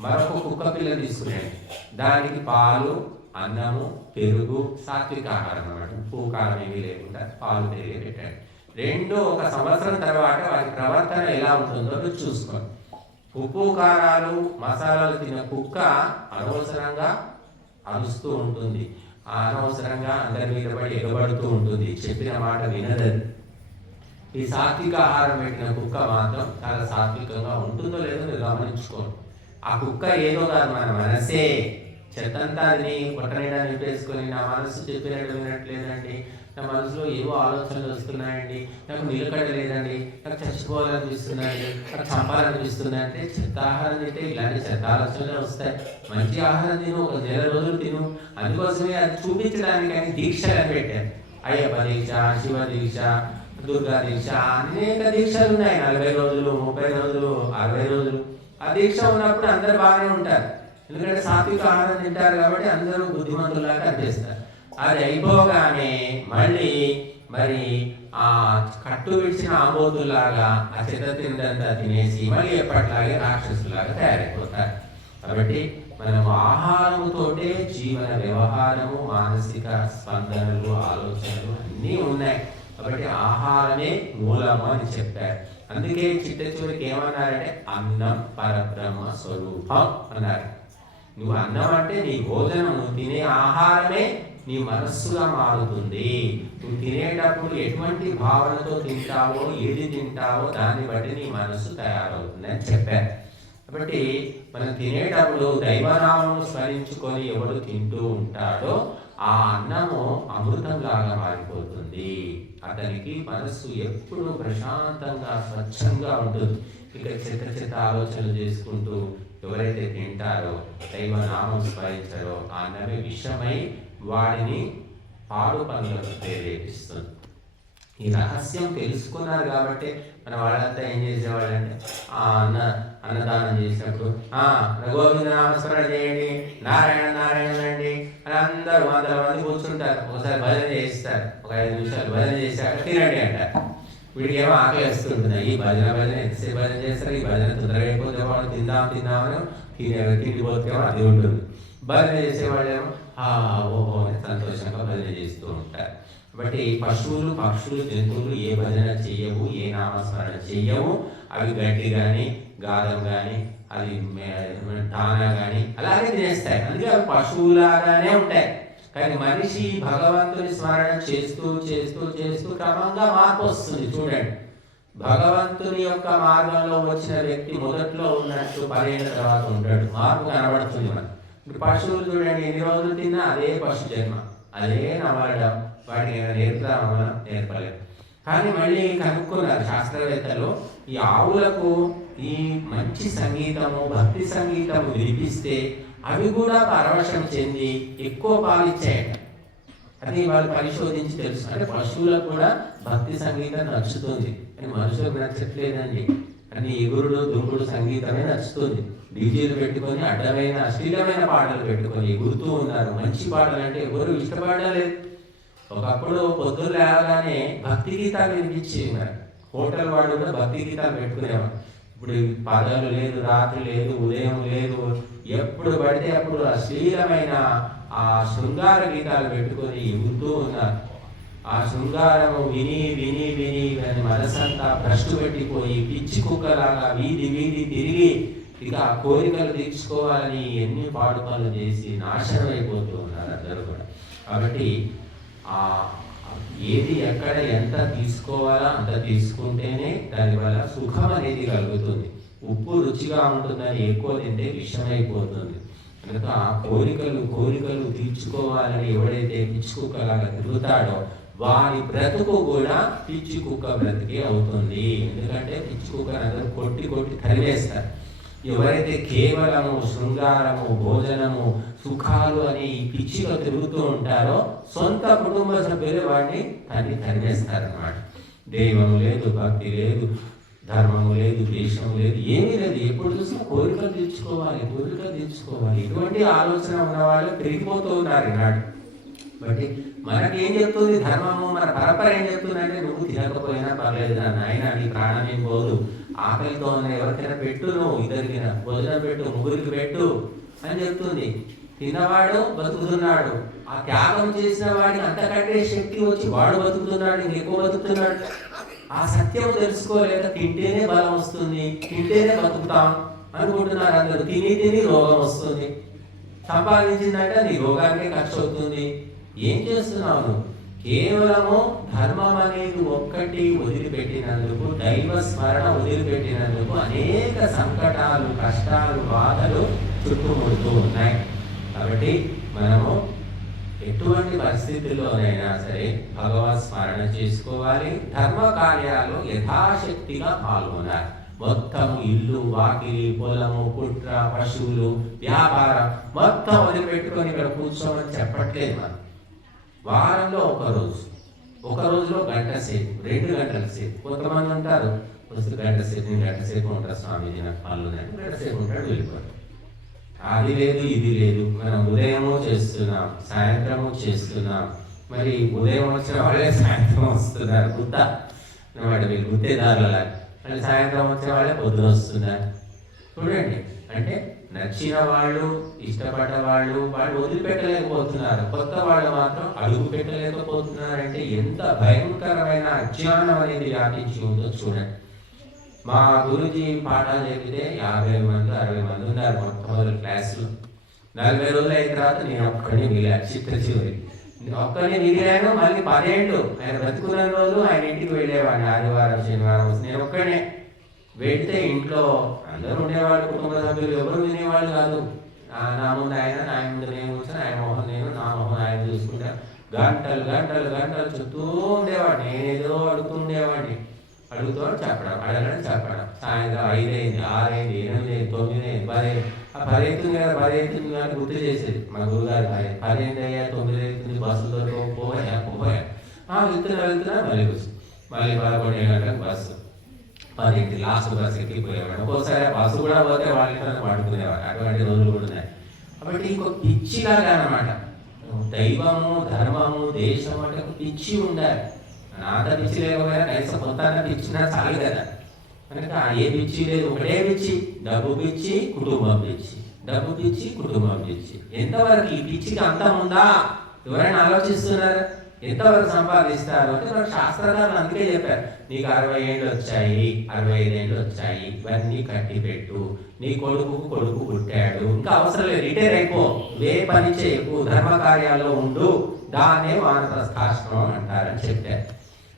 మరొక కుక్క పిల్లని తీసుకురండి, దానికి పాలు, అన్నము, పెరుగు, సాత్విక ఆహారం అన్నమాట, ఉప్పు కారం ఏమీ లేకుండా పాలు, పెరుగు పెట్టండి. 1 సంవత్సరం తర్వాత వారి ప్రవర్తన ఎలా ఉంటుందో చూసుకోండి. ఉప్పు, కారాలు, మసాలాలు తిన్న కుక్క అనవసరంగా అరుస్తూ ఉంటుంది, అనవసరంగా అందరి మీద పడి ఎగబడుతూ ఉంటుంది, చెప్పిన మాట వినదది. ఈ సాత్విక ఆహారం పెట్టిన కుక్క మాత్రం చాలా సాత్వికంగా ఉంటుందో లేదో మీరు గమనించుకోండి. ఆ కుక్క ఏదో కాదు, మన మనసే. చెత్తంతా అది కొట్టనీడా నింపేసుకొని నా మనసు చెప్పినట్టు వినట్లేదండి, నా మనసులో ఏవో ఆలోచనలు వస్తున్నాయండి, నాకు నిలకడ లేదండి, నాకు చచ్చిపోవాలనిపిస్తుందండి, నాకు చంపాలనిపిస్తుంది అంటే చెత్త ఆహారం తింటే ఇలాంటి చెత్త ఆలోచనలు వస్తాయి. మంచి ఆహారం తిను, ఒక నెల రోజులు తిను. అందుకోసమే అది చూపించడానికి అని దీక్షలు పెట్టారు. అయ్యప్ప దీక్ష, శివ దీక్ష, దుర్గా దీక్ష, అనేక దీక్షలు ఉన్నాయి. 40 రోజులు, 30 రోజులు, 60 రోజులు. ఆ దీక్ష ఉన్నప్పుడు అందరూ బాగానే ఉంటారు, ఎందుకంటే సాత్విక ఆహారం తింటారు కాబట్టి అందరూ బుద్ధిమంతుల్లాగా అనిపిస్తారు. అది అయిపోగానే మళ్ళీ మరి ఆ కట్టు విడిచిన ఆంబోతుల్లాగా ఆ చెత్త తిందంతా తినేసి మళ్ళీ ఎప్పటిలాగే రాక్షసులాగా తయారైపోతారు. కాబట్టి మనం ఆహారముతోటే జీవన వ్యవహారము, మానసిక స్పందనలు, ఆలోచనలు అన్నీ ఉన్నాయి. కాబట్టి ఆహారమే మూలము అని చెప్పారు. అందుకే చిట్ట చివరికి ఏమన్నారంటే అన్నం పరబ్రహ్మ స్వరూపం అన్నారు. నువ్వు అన్నం అంటే నీ భోజనం, నువ్వు తినే ఆహారమే నీ మనస్సుగా మారుతుంది. నువ్వు తినేటప్పుడు ఎటువంటి భావనతో తింటావో, ఏది తింటావో దాన్ని బట్టి నీ మనస్సు తయారవుతుంది అని చెప్పారు. కాబట్టి మనం తినేటప్పుడు దైవనామము స్మరించుకొని ఎవరు తింటూ ఉంటాడో ఆ అన్నము అమృతంలాగా మారిపోతుంది. అతనికి మనస్సు ఎప్పుడూ ప్రశాంతంగా, స్వచ్ఛంగా ఉంటుంది. ఇక చెత్త ఆలోచనలు చేసుకుంటూ ఎవరైతే తింటారో, దైవనామం స్మరించారో ఆ అన్నమే విషమై వాడిని పాడు పనులకు ప్రేరేపిస్తుంది. ఈ రహస్యం తెలుసుకున్నారు కాబట్టి మన వాళ్ళంతా ఏం చేసేవాళ్ళంటే అన్నదానం చేసినప్పుడు గోవింద నామస్మరణ చేయండి, నారాయణ నారాయణ అండి అని అందరూ 100 మంది కూర్చుంటారు. ఒకసారి భజన చేయిస్తారు, ఒక 5 నిమిషాలు భజన చేశాక తినండి అంటారు. వీడికి ఏమో ఆకలి వేస్తుంటుంది. ఈ భజన ఎంతసేపు భజన చేస్తారు, ఈ భజన తొందరగా అయిపోతే వాడు తిందామని తిండిపోతేమో అది ఉంటుంది. భజన చేసేవాళ్ళేమో ఓహో అని సంతోషంగా భజన చేస్తూ ఉంటారు. కాబట్టి పశువులు, పక్షులు, జంతువులు ఏ భజన చెయ్యవు, ఏ నామస్మరణ చెయ్యవు. అవి గడ్డి కానీ, గాదం కానీ, అది దానా కానీ అలాగే తినేస్తాయి. అందుకే అవి పశువులాగానే ఉంటాయి. కానీ మనిషి భగవంతుని స్మరణ చేస్తూ చేస్తూ చేస్తూ క్రమంగా మార్పు వస్తుంది. చూడండి, భగవంతుని యొక్క మార్గంలో వచ్చిన వ్యక్తి మొదట్లో ఉన్నట్టు 10 ఏళ్ళ తర్వాత ఉంటాడు. మార్పు కనబడుతుంది మనకు. ఇప్పుడు పశువులు చూడండి, ఎన్ని రోజులు తిన్నా అదే పశు జన్మ, అదే నవ్వడం. వాటిని నేర్పుదామా? నేర్పలేదు. కానీ మళ్ళీ కనుక్కున్నారు శాస్త్రవేత్తలు, ఈ ఆవులకు ఈ మంచి సంగీతము, భక్తి సంగీతము వినిపిస్తే అవి కూడా పరవశం చెంది ఎక్కువ పాలిచ్చాయట. అది వాళ్ళు పరిశోధించి తెలుసు. అంటే పశువులకు కూడా భక్తి సంగీతం నచ్చుతుంది, అని మనుషులకు నచ్చట్లేదండి. అని ఎగురుడు దుంకుడు సంగీతమే నచ్చుతుంది. డీజేలు పెట్టుకొని అడ్డమైన అశ్లీలమైన పాటలు పెట్టుకొని ఎగురుతూ ఉన్నారు. మంచి పాటలు అంటే ఎవరు ఇష్టపడలేదు. ఒకప్పుడు పొద్దున్న లేవగానే భక్తి గీతాలు వినిపించేవి. మరి హోటల్ వాడు కూడా భక్తి గీతాలు పెట్టుకునేవాడు. ఇప్పుడు పగలు లేదు, రాత్రి లేదు, ఉదయం లేదు, ఎప్పుడు పడితే అప్పుడు అశ్లీలమైన ఆ శృంగార గీతాలు పెట్టుకొని ఎగురుతూ ఉన్నారు. ఆ శృంగారము విని విని విని మనసంతా భ్రష్టు పెట్టిపోయి పిచ్చి కుక్కలాగా వీధి వీధి తిరిగి ఇక ఆ కోరికలు తీర్చుకోవాలని ఎన్ని పాడు పనులు చేసి నాశనం అయిపోతూ ఉన్నారు అందరూ కూడా. కాబట్టి ఏది ఎక్కడ ఎంత తీసుకోవాలా అంత తీసుకుంటేనే దానివల్ల సుఖం అనేది కలుగుతుంది. ఉప్పు రుచిగా ఉంటుందని ఎక్కువ తింటే విషమైపోతుంది. కనుక కోరికలు తీర్చుకోవాలని ఎవడైతే పిచ్చి కుక్కలాగా తిరుగుతాడో వారి బ్రతుకు కూడా పిచ్చి కుక్క బ్రతికే అవుతుంది. ఎందుకంటే పిచ్చి కుక్కను అందరూ కొట్టి కొట్టి తరివేస్తారు. ఎవరైతే కేవలము శృంగారము, భోజనము, సుఖాలు అని పిచ్చిగా తిరుగుతూ ఉంటారో సొంత కుటుంబ సభ్యులు వాడిని తరివేస్తారన్నమాట. దైవము లేదు, భక్తి లేదు, ధర్మము లేదు, దేశం లేదు, ఏమీ లేదు. ఎప్పుడు చూసినా కోరికలు తీర్చుకోవాలి. ఇటువంటి ఆలోచన ఉన్న వాళ్ళు పెరిగిపోతూ ఉన్నారు ఈనాడు. బట్టి మనకేం చెప్తుంది ధర్మము, మన పరంపర ఏం చెప్తుందంటే నువ్వు తినకపోయినా పర్లేదు నాయన, నీ ప్రాణం ఏం పోదు, ఆకలితో ఉన్న ఎవరికైనా పెట్టు, నువ్వు ఇద్దరికి భోజనం పెట్టు, ముగ్గురికి పెట్టు అని చెప్తుంది. తిన్నవాడు బతుకుతున్నాడు. ఆ త్యాగం చేసిన వాడికి అంతకంటే శక్తి వచ్చి వాడు బతుకుతున్నాడు, ఇంకెక్కువ బతుకుతున్నాడు. ఆ సత్యం తెలుసుకోలేక తింటేనే బలం వస్తుంది, తింటేనే బతుకుతాం అనుకుంటున్నారు అందరూ. తిని రోగం వస్తుంది. సంపాదించిందంటే నీ రోగానికే ఖర్చు అవుతుంది. ఏం చేస్తున్నావు నువ్వు? కేవలము ధర్మం అనేది ఒక్కటి వదిలిపెట్టినందుకు, దైవ స్మరణ వదిలిపెట్టినందుకు అనేక సంకటాలు, కష్టాలు, బాధలు చుట్టుముడుతూ ఉన్నాయి. కాబట్టి మనము ఎటువంటి పరిస్థితుల్లోనైనా సరే భగవత్ స్మరణ చేసుకోవాలి. ధర్మ కార్యాలు యథాశక్తిగా పాల్గొనాలి. మొత్తం ఇల్లు, వాకిలి, పొలము, పుట్ర, పశువులు, వ్యాపారం మొత్తం వదిలిపెట్టుకొని ఇక్కడ కూర్చోమని చెప్పట్లేదు. మనం వారంలో ఒక రోజులో గంట సేపు, 2 గంటల సేపు. కొంతమంది ఉంటారు వస్తే గంట సేపు ఉంటారు, స్వామీజీ నాకు పనులు గంట సేపు ఉంటాడు, వెళ్ళిపోతాడు. అది లేదు ఇది లేదు. మనం ఉదయము చేస్తున్నాం, సాయంత్రము చేస్తున్నాం. మరి ఉదయం వచ్చిన వాళ్ళే సాయంత్రం వస్తున్నారు, వీళ్ళు గుత్తేదారుల. మళ్ళీ సాయంత్రం వచ్చే వాళ్ళే పొద్దున వస్తున్నారు. చూడండి, అంటే నచ్చిన వాళ్ళు, ఇష్టపడ్డ వాళ్ళు వదిలిపెట్టలేకపోతున్నారు. కొత్త వాళ్ళు మాత్రం అడుగు పెట్టలేకపోతున్నారంటే ఎంత భయంకరమైన అజ్ఞానం అనేది వ్యాపించి ఉందో చూడండి. మా గురుజీ పాఠాలు చెప్తే 50 మంది 60 మంది ఉన్నారు మొట్టమొదటి క్లాసులు. 40 రోజులు అయిన తర్వాత నేను ఒక్కడిని మిగిలాను. చివరి ఒక్కడిని మిగిలాను. మళ్ళీ 10 ఏళ్ళు ఆయన బ్రతుకున్న రోజు ఆయన ఇంటికి వెళ్ళేవాడిని. ఆదివారం, శనివారం నేను ఒక్కడే వెళ్తే ఇంట్లో అందరూ ఉండేవాళ్ళు, కుటుంబ సభ్యులు ఎవరు వినేవాళ్ళు కాదు. నా ముందు ఆయన, నా ముందు నేను కూర్చొని, ఆయన మొహం నేను, నా మొహం ఆయన చూసుకుంటా గంటలు గంటలు గంటలు చుట్టూ ఉండేవాడిని. నేనేదో అడుగుతుండేవాడిని. అడుగుతాడు చెప్పడం, అడగడం చెప్పడం. సాయంత్రం 5 అయింది, 6 అయింది, 8 అయింది, 9 అయింది, 10 అయింది. 10 అవుతుంది కదా, 10 అవుతుంది కానీ గుర్తు చేసేది మా గురుగారు. 10 అయింది అయ్యా, 9 అవుతుంది, బస్సుతో పోయా వెళ్తున్నా మళ్ళీ కూర్చు. మళ్ళీ 11 గంటలకు బస్సు, 10 లాస్ట్ బస్సు ఎక్కిపోయేవాడు. ఒక్కోసారి బస్సు కూడా పోతే వాళ్ళ పడుకునేవాడు. అటువంటి రోజులు కూడా ఉన్నాయి. కాబట్టి ఇంకొక పిచ్చిలాగా అన్నమాట. దైవము, ధర్మము, దేశం అంటే ఒక పిచ్చి ఉండాలి. నాత పిచ్చి లేకపోయినా కనీసం మొత్తాన్ని పిచ్చినా చాలు కదా. కనుక ఏ పిచ్చి లేదు, ఒకటే పిచ్చి, డబ్బు పిచ్చి, కుటుంబం పిచ్చి, డబ్బు పిచ్చి, కుటుంబం పిచ్చి. ఎంతవరకు ఈ పిచ్చికి అంతం ఉందా? ఎవరైనా ఆలోచిస్తున్నారు? ఎంతవరకు సంపాదిస్తారు అంటే మన శాస్త్రకారులు అందుకే చెప్పారు, నీకు 60 ఏళ్ళు వచ్చాయి, 65 ఏళ్ళు వచ్చాయి, ఇవన్నీ కట్టి పెట్టు. నీ కొడుకు పుట్టాడు, ఇంకా అవసరం లేదు, రిటైర్ అయిపో, ఏ పని చేయకు, ధర్మ కార్యాల్లో ఉండు, దాన్నే వానప్రస్థాశ్రమం అంటారని చెప్పారు.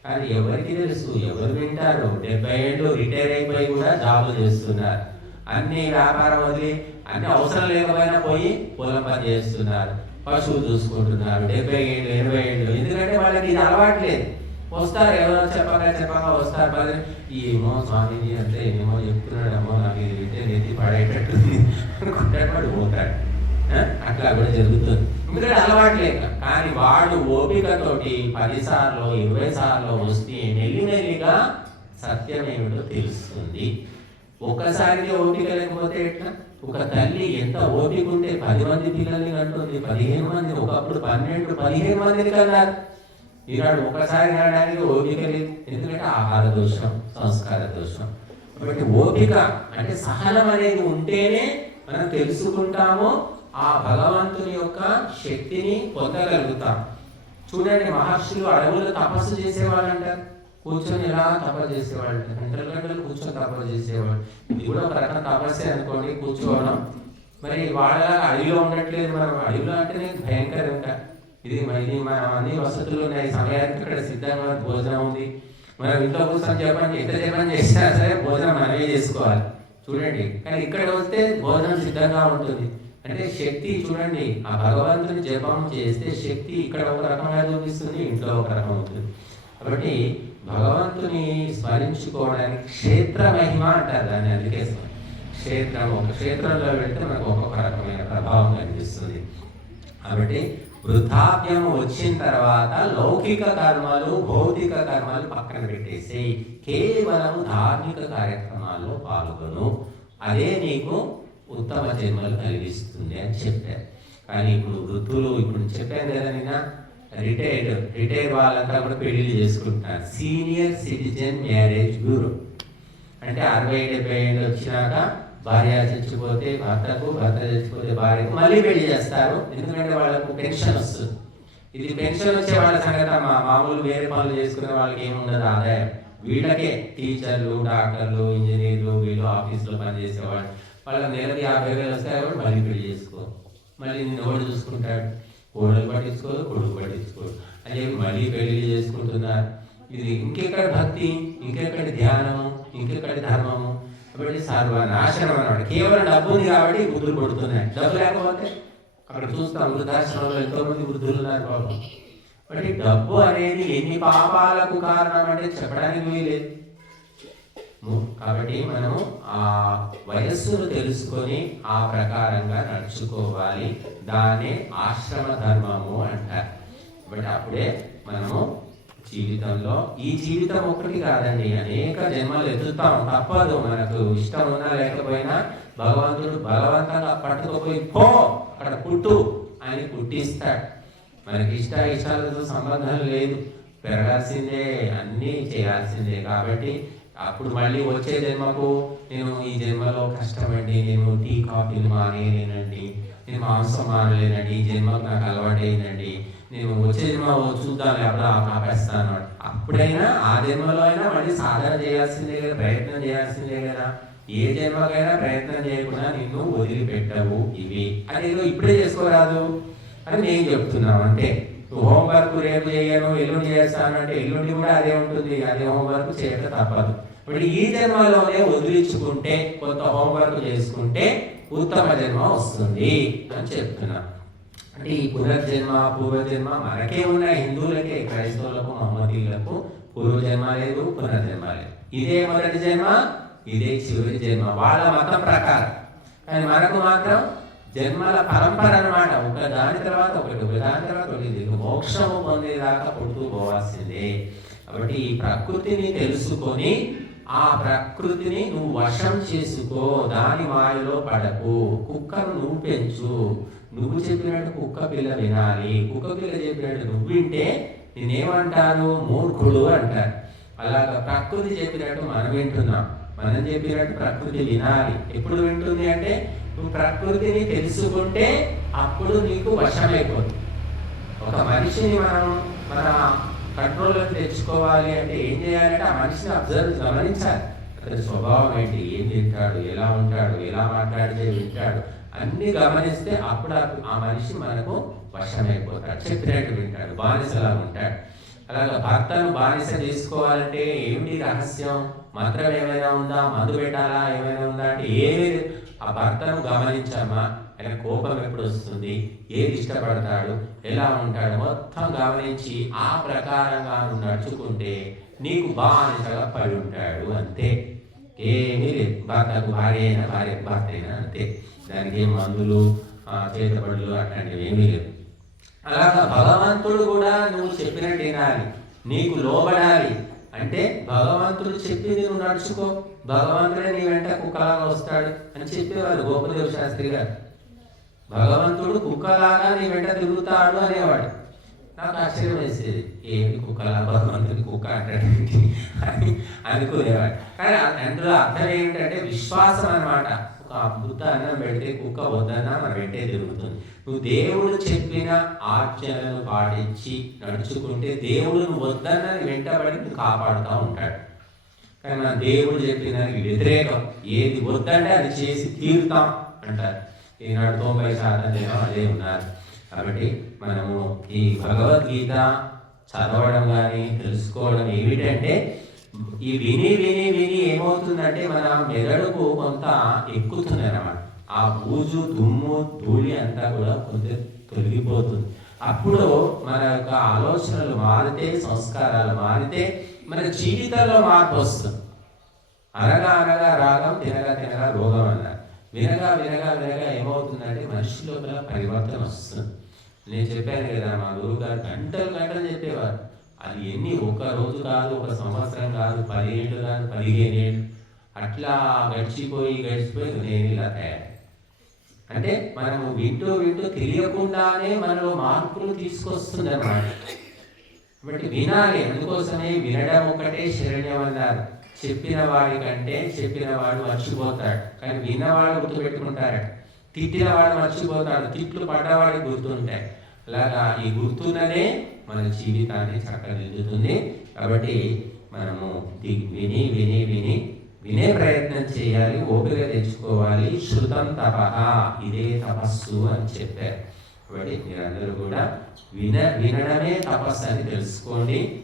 కానీ ఎవరికి తెలుసు, ఎవరు వింటారు? 70 ఏళ్ళు రిటైర్ అయిపోయి కూడా జాబులు చేస్తున్నారు. అన్ని వ్యాపారం వదిలి, అన్ని అవసరం లేకపోయినా పోయి పొలం పని చేస్తున్నారు, పశువులు చూసుకుంటున్నారు. 70 ఏళ్ళు 80 ఏళ్ళు. ఎందుకంటే వాళ్ళకి ఇది అలవాట్లేదు. వస్తారు, ఎవరో చెప్పగా వస్తారు. ఏమో స్వామీజీ అంటే ఏమో చెప్తున్నాడమ్మో, నాకు ఇది వింటే నెత్తి పడేటట్టుంది అనుకుంటాడు, వాడు పోతాడు. అట్లా కూడా జరుగుతుంది, ఎందుకంటే అలవాట్లేక. కానీ వాడు ఓపికతోటి 10 సార్లు 20 సార్లు వస్తే మెల్లిమెల్లిగా సత్యం ఏమిటో తెలుస్తుంది. ఒక్కసారికి ఓపిక లేకపోతే ఎట్లా? ఒక తల్లి ఎంత ఓపిక ఉంటే 10 మంది పిల్లల్ని కంటుంది, 15 మంది, ఒకప్పుడు 12, 15 మందిని కన్నారు. ఈనాడు ఒకసారి కావడానికి ఓపిక లేదు. ఎందుకంటే ఆహార దోషం, సంస్కార దోషం. కాబట్టి ఓపిక అంటే సహనం అనేది ఉంటేనే మనం తెలుసుకుంటాము, ఆ భగవంతుని యొక్క శక్తిని పొందగలుగుతాం. చూడండి, మహర్షులు అడవులు తపస్సు చేసేవాళ్ళు అంటారు. కూర్చొని ఎలా తపస్సు చేసేవాళ్ళు, గంటలు కూర్చొని తపస్సు చేసేవాళ్ళు. ఇది కూడా ఒక రకం తపస్సే అనుకోండి, కూర్చోవడం. మరి వాళ్ళలాగా అడవిలో ఉండట్లేదు. మనం అడవిలో అంటేనే భయంకరంగా మనం అన్ని వసతులు ఉన్నాయి, సమయానికి ఇక్కడ సిద్ధంగా భోజనం ఉంది. మనం ఇంట్లో కూర్చొని ఎంత జపం చేసినా సరే భోజనం మనమే చేసుకోవాలి. చూడండి, కానీ ఇక్కడ వస్తే భోజనం సిద్ధంగా ఉంటుంది. అంటే శక్తి చూడండి, ఆ భగవంతుని జపం చేస్తే శక్తి ఇక్కడ ఒక రకంగా చూపిస్తుంది, ఇంట్లో ఒక రకం ఉంటుంది. కాబట్టి భగవంతుని స్మరించుకోవడానికి క్షేత్ర మహిమ అంటారు దాన్ని. అందుకే క్షేత్రం, ఒక క్షేత్రంలో వెళ్తే మనకు ఒక్కొక్క రకమైన ప్రభావం కనిపిస్తుంది. కాబట్టి వృద్ధాప్యం వచ్చిన తర్వాత లౌకిక కర్మలు, భౌతిక కర్మలు పక్కన పెట్టేసి కేవలం ధార్మిక కార్యక్రమాల్లో పాల్గొను, అదే నీకు ఉత్తమ జన్మలు కలిగిస్తుంది అని చెప్పారు. కానీ ఇప్పుడు వృద్ధులు, ఇప్పుడు చెప్పాను కదా నిన్న, రిటైర్ వాళ్ళంతా కూడా పెళ్లి చేసుకుంటున్నారు. సీనియర్ సిటిజన్ మ్యారేజ్ బ్యూరో అంటే 60-70 ఏళ్ళు వచ్చినాక భార్య చచ్చిపోతే భర్తకు, భర్త చచ్చిపోతే భార్యకు మళ్ళీ పెళ్లి చేస్తారు. ఎందుకంటే వాళ్ళకు పెన్షన్ వస్తుంది. ఇది పెన్షన్ వచ్చే వాళ్ళ సంగతి. మామూలు వేరే పనులు చేసుకునే వాళ్ళకి ఏముండదు ఆదాయం. వీళ్ళకే టీచర్లు, డాక్టర్లు, ఇంజనీర్లు, వీళ్ళు ఆఫీసులో పనిచేసేవాళ్ళు, వాళ్ళకి నెలకి 50,000 వస్తాయి కాబట్టి మళ్ళీ పెళ్లి చేసుకో. మళ్ళీ నిన్ను ఎవడు చూసుకుంటాడు? కోడలు పట్టించుకోదు, కొడుకు పట్టించుకోడు. అని చెప్పి మళ్ళీ పెళ్లి చేసుకుంటున్నారు. ఇది ఇంకెక్కడ భక్తి, ఇంకెక్కడ ధ్యానము, ఇంకెక్కడ ధర్మము? కాబట్టి సర్వనాశనం అన్నమాట. కేవలం డబ్బు ఉంది కాబట్టి బుద్ధులు పడుతున్నాయి. డబ్బు లేకపోతే అక్కడ చూస్తాం వృద్ధాశ్రమంలో ఎంతో మంది వృద్ధులు ఉన్నారు పాపం. కాబట్టి డబ్బు అనేది ఎన్ని పాపాలకు కారణం అంటే చెప్పడానికి వీలేదు. కాబట్టి మనం ఆ వయస్సును తెలుసుకొని ఆ ప్రకారంగా నడుచుకోవాలి. దాన్ని ఆశ్రమ ధర్మము అంటారు. కాబట్టి అప్పుడే మనము జీవితంలో, ఈ జీవితం ఒకటి కాదండి, అనేక జన్మలు ఎత్తుతాం, తప్పదు. మనకు ఇష్టం ఉన్నా లేకపోయినా భగవంతుడు బలవంతంగా పట్టుకుపోయి పో అక్కడ పుట్టు అని పుట్టిస్తాడు. మనకి ఇష్టాలతో సంబంధం లేదు, పెరగాల్సిందే, అన్నీ చేయాల్సిందే. కాబట్టి అప్పుడు మళ్ళీ వచ్చే జన్మకు నేను ఈ జన్మలో కష్టపడి నేను టీ కాఫీలు మానేనండి, నేను మాంసం మానలేనండి, ఈ జన్మకు నాకు అలవాటు అయిందండి, నేను వచ్చే జన్మ చూద్దాం అప్పుడు ఆపేస్తాను. అప్పుడైనా ఆ జన్మలో అయినా మళ్ళీ సాధన చేయాల్సిందే కదా, ప్రయత్నం చేయాల్సిందే కదా. ఏ జన్మకైనా ప్రయత్నం చేయకుండా నిన్ను వదిలిపెట్టవు ఇవి. అదేదో ఇప్పుడే చేసుకోరాదు అని నేను చెప్తున్నాను. అంటే హోంవర్క్ రేపు చేయను, ఎల్లుండి చేస్తాను అంటే ఎల్లుండి కూడా అదే ఉంటుంది, అదే హోంవర్క్ చేయక తప్పదు. ఇప్పుడు ఈ జన్మలోనే వదిలించుకుంటే, కొంత హోంవర్క్ చేసుకుంటే ఉత్తమ జన్మ వస్తుంది అని చెప్తున్నా. అంటే ఈ పునర్జన్మ పూర్వజన్మ మనకే ఉన్న హిందువులకే, క్రైస్తవులకు, మహమ్మదీయులకు పూర్వజన్మ లేదు, పునర్జన్మ లేదు. ఇదే మొదటి జన్మ, ఇదే చివరి జన్మ వాళ్ళ మతం ప్రకారం. కానీ మనకు మాత్రం జన్మల పరంపర అన్నమాట. ఒక దాని తర్వాత ఒకటి, ఒక దాని తర్వాత ఒకటి, మోక్షము పొందేదాకా పుడుతూ పోవాల్సిందే. కాబట్టి ఈ ప్రకృతిని తెలుసుకొని ఆ ప్రకృతిని నువ్వు వశం చేసుకో, దాని మాయలో పడకు. కుక్కను నువ్వు పెంచు, నువ్వు చెప్పినట్టు కుక్క పిల్ల వినాలి. కుక్క పిల్ల చెప్పినట్టు నువ్వు వింటే నేనేమంటాను, మూర్ఖుడు అంటారు. అలాగా ప్రకృతి చెప్పినట్టు మనం వింటున్నాం, మనం చెప్పినట్టు ప్రకృతి వినాలి. ఎప్పుడు వింటుంది అంటే నువ్వు ప్రకృతిని తెలుసుకుంటే అప్పుడు నీకు వశమైపోతుంది. ఒక మనిషిని మన కంట్రోల్లోకి తెచ్చుకోవాలి అంటే ఏం చేయాలంటే ఆ మనిషిని గమనించాలి. అతని స్వభావం ఏంటి, ఏం తింటాడు, ఎలా ఉంటాడు, ఎలా మాట్లాడితే వింటాడు, అన్ని గమనిస్తే అప్పుడు ఆ మనిషి మనకు వశమైపోతాడు, చెప్పినట్టు వింటాడు, బానిసలా ఉంటాడు. అలాగా భర్తను బానిస చేసుకోవాలంటే ఏమిటి రహస్యం? మంత్రం ఏమైనా ఉందా, మందు పెట్టాలా, ఏమైనా ఉందా అంటే ఏమీ. ఆ భర్తను గమనించామా, ఆయన కోపం ఎప్పుడు వస్తుంది, ఏది ఇష్టపడతాడు, ఎలా ఉంటాడు, మొత్తం గమనించి ఆ ప్రకారంగా నువ్వు నడుచుకుంటే నీకు బానిసగా పడి ఉంటాడు. అంతే, ఏమీ లేదు. భర్తకు భార్య అయినా, భార్యకు భర్త అయినా అంతే. దానికి ఏం మందులు, చేతబడులు అట్లాంటివి ఏమీ లేదు. అలాగా భగవంతుడు కూడా నువ్వు చెప్పినట్టు వినాలి, నీకు లోబడాలి. అంటే భగవంతుడు చెప్పింది నువ్వు నడుచుకో, భగవంతుడే నీ వెంట కుక్కలాగా వస్తాడు అని చెప్పేవారు గోపదేవ శాస్త్రి గారు. భగవంతుడు కుక్కలాగా నీ వెంట తిరుగుతాడు అనేవాడు. నాకు ఆశ్చర్యం వేసేది, ఏమి కుక్కలా భగవంతుడి కుక్క అంటాడేంటి అని అనుకునేవాడు. కానీ అందులో అర్థం ఏంటంటే విశ్వాసం అన్నమాట. ఒక బుద్ధ అన్నం పెడితే కుక్క వద్దన్నా మన వెంటే తిరుగుతుంది. నువ్వు దేవుడు చెప్పిన ఆజ్ఞలను పాటించి నడుచుకుంటే దేవుడు నువ్వు వద్దన్న వెంటబడి నువ్వు కాపాడుతూ ఉంటాడు. కానీ మన దేవుడు చెప్పిన దానికి వ్యతిరేకం, ఏది వద్దంటే అది చేసి తీరుతాం అంటారు. ఈనాడు 90% జనం అదే ఉన్నారు. కాబట్టి మనము ఈ భగవద్గీత చదవడం కానీ తెలుసుకోవడం ఏమిటంటే, ఈ విని విని విని ఏమవుతుందంటే మన మెదడుకు కొంత ఎక్కుతుంది అన్నమాట. ఆ బూజు, దుమ్ము, ధూళి అంతా కూడా కొంచెం తొలగిపోతుంది. అప్పుడు మన యొక్క ఆలోచనలు మారితే, సంస్కారాలు మారితే మన జీవితంలో మార్పు వస్తుంది. అనగా అనగా రాగం, తినగా తినగా రోగం అన్నారు. వినగా వినగా వినగా ఏమవుతుందంటే మనిషి లోపల పరివర్తన వస్తుంది. నేను చెప్పాను కదా, మా గురువు గారు గంటలు గంటలు చెప్పేవారు. అది ఎన్ని, ఒక రోజు కాదు, ఒక సంవత్సరం కాదు, 10 ఏళ్ళు కాదు, 15 ఏళ్ళు అట్లా గడిచిపోయి నేను ఇలా తయారు. అంటే మనము వింటూ వింటూ తెలియకుండానే మనలో మార్పులు తీసుకొస్తుంది అన్నమాట. కాబట్టి వినాలి. అందుకోసమే వినడం ఒకటే శరణ్యం అన్నారు. చెప్పిన వాడి కంటే చెప్పిన వాడు మర్చిపోతాడు, కానీ విన్నవాడు గుర్తుపెట్టుకుంటాడు. తిట్టిన వాడు మర్చిపోతాడు, తిట్లు పడ్డవాడికి గుర్తుంటాయి. అలాగా ఈ గుర్తున్నదే మన జీవితాన్ని చక్కదిద్దుతుంది. కాబట్టి మనము విని విని విని వినే ప్రయత్నం చేయాలి, ఓపిక తెచ్చుకోవాలి. శృతం తపః, ఇదే తపస్సు అని చెప్పారు. కాబట్టి మీరందరూ కూడా వినడమే తపస్సు అని తెలుసుకోండి.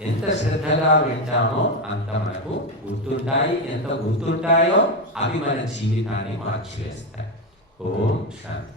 ఎంత శ్రద్ధగా వింటామో అంత మనకు గుర్తుంటాయి. ఎంత గుర్తుంటాయో అవి మన జీవితాన్ని మార్చివేస్తాయి. ఓం శాంతి.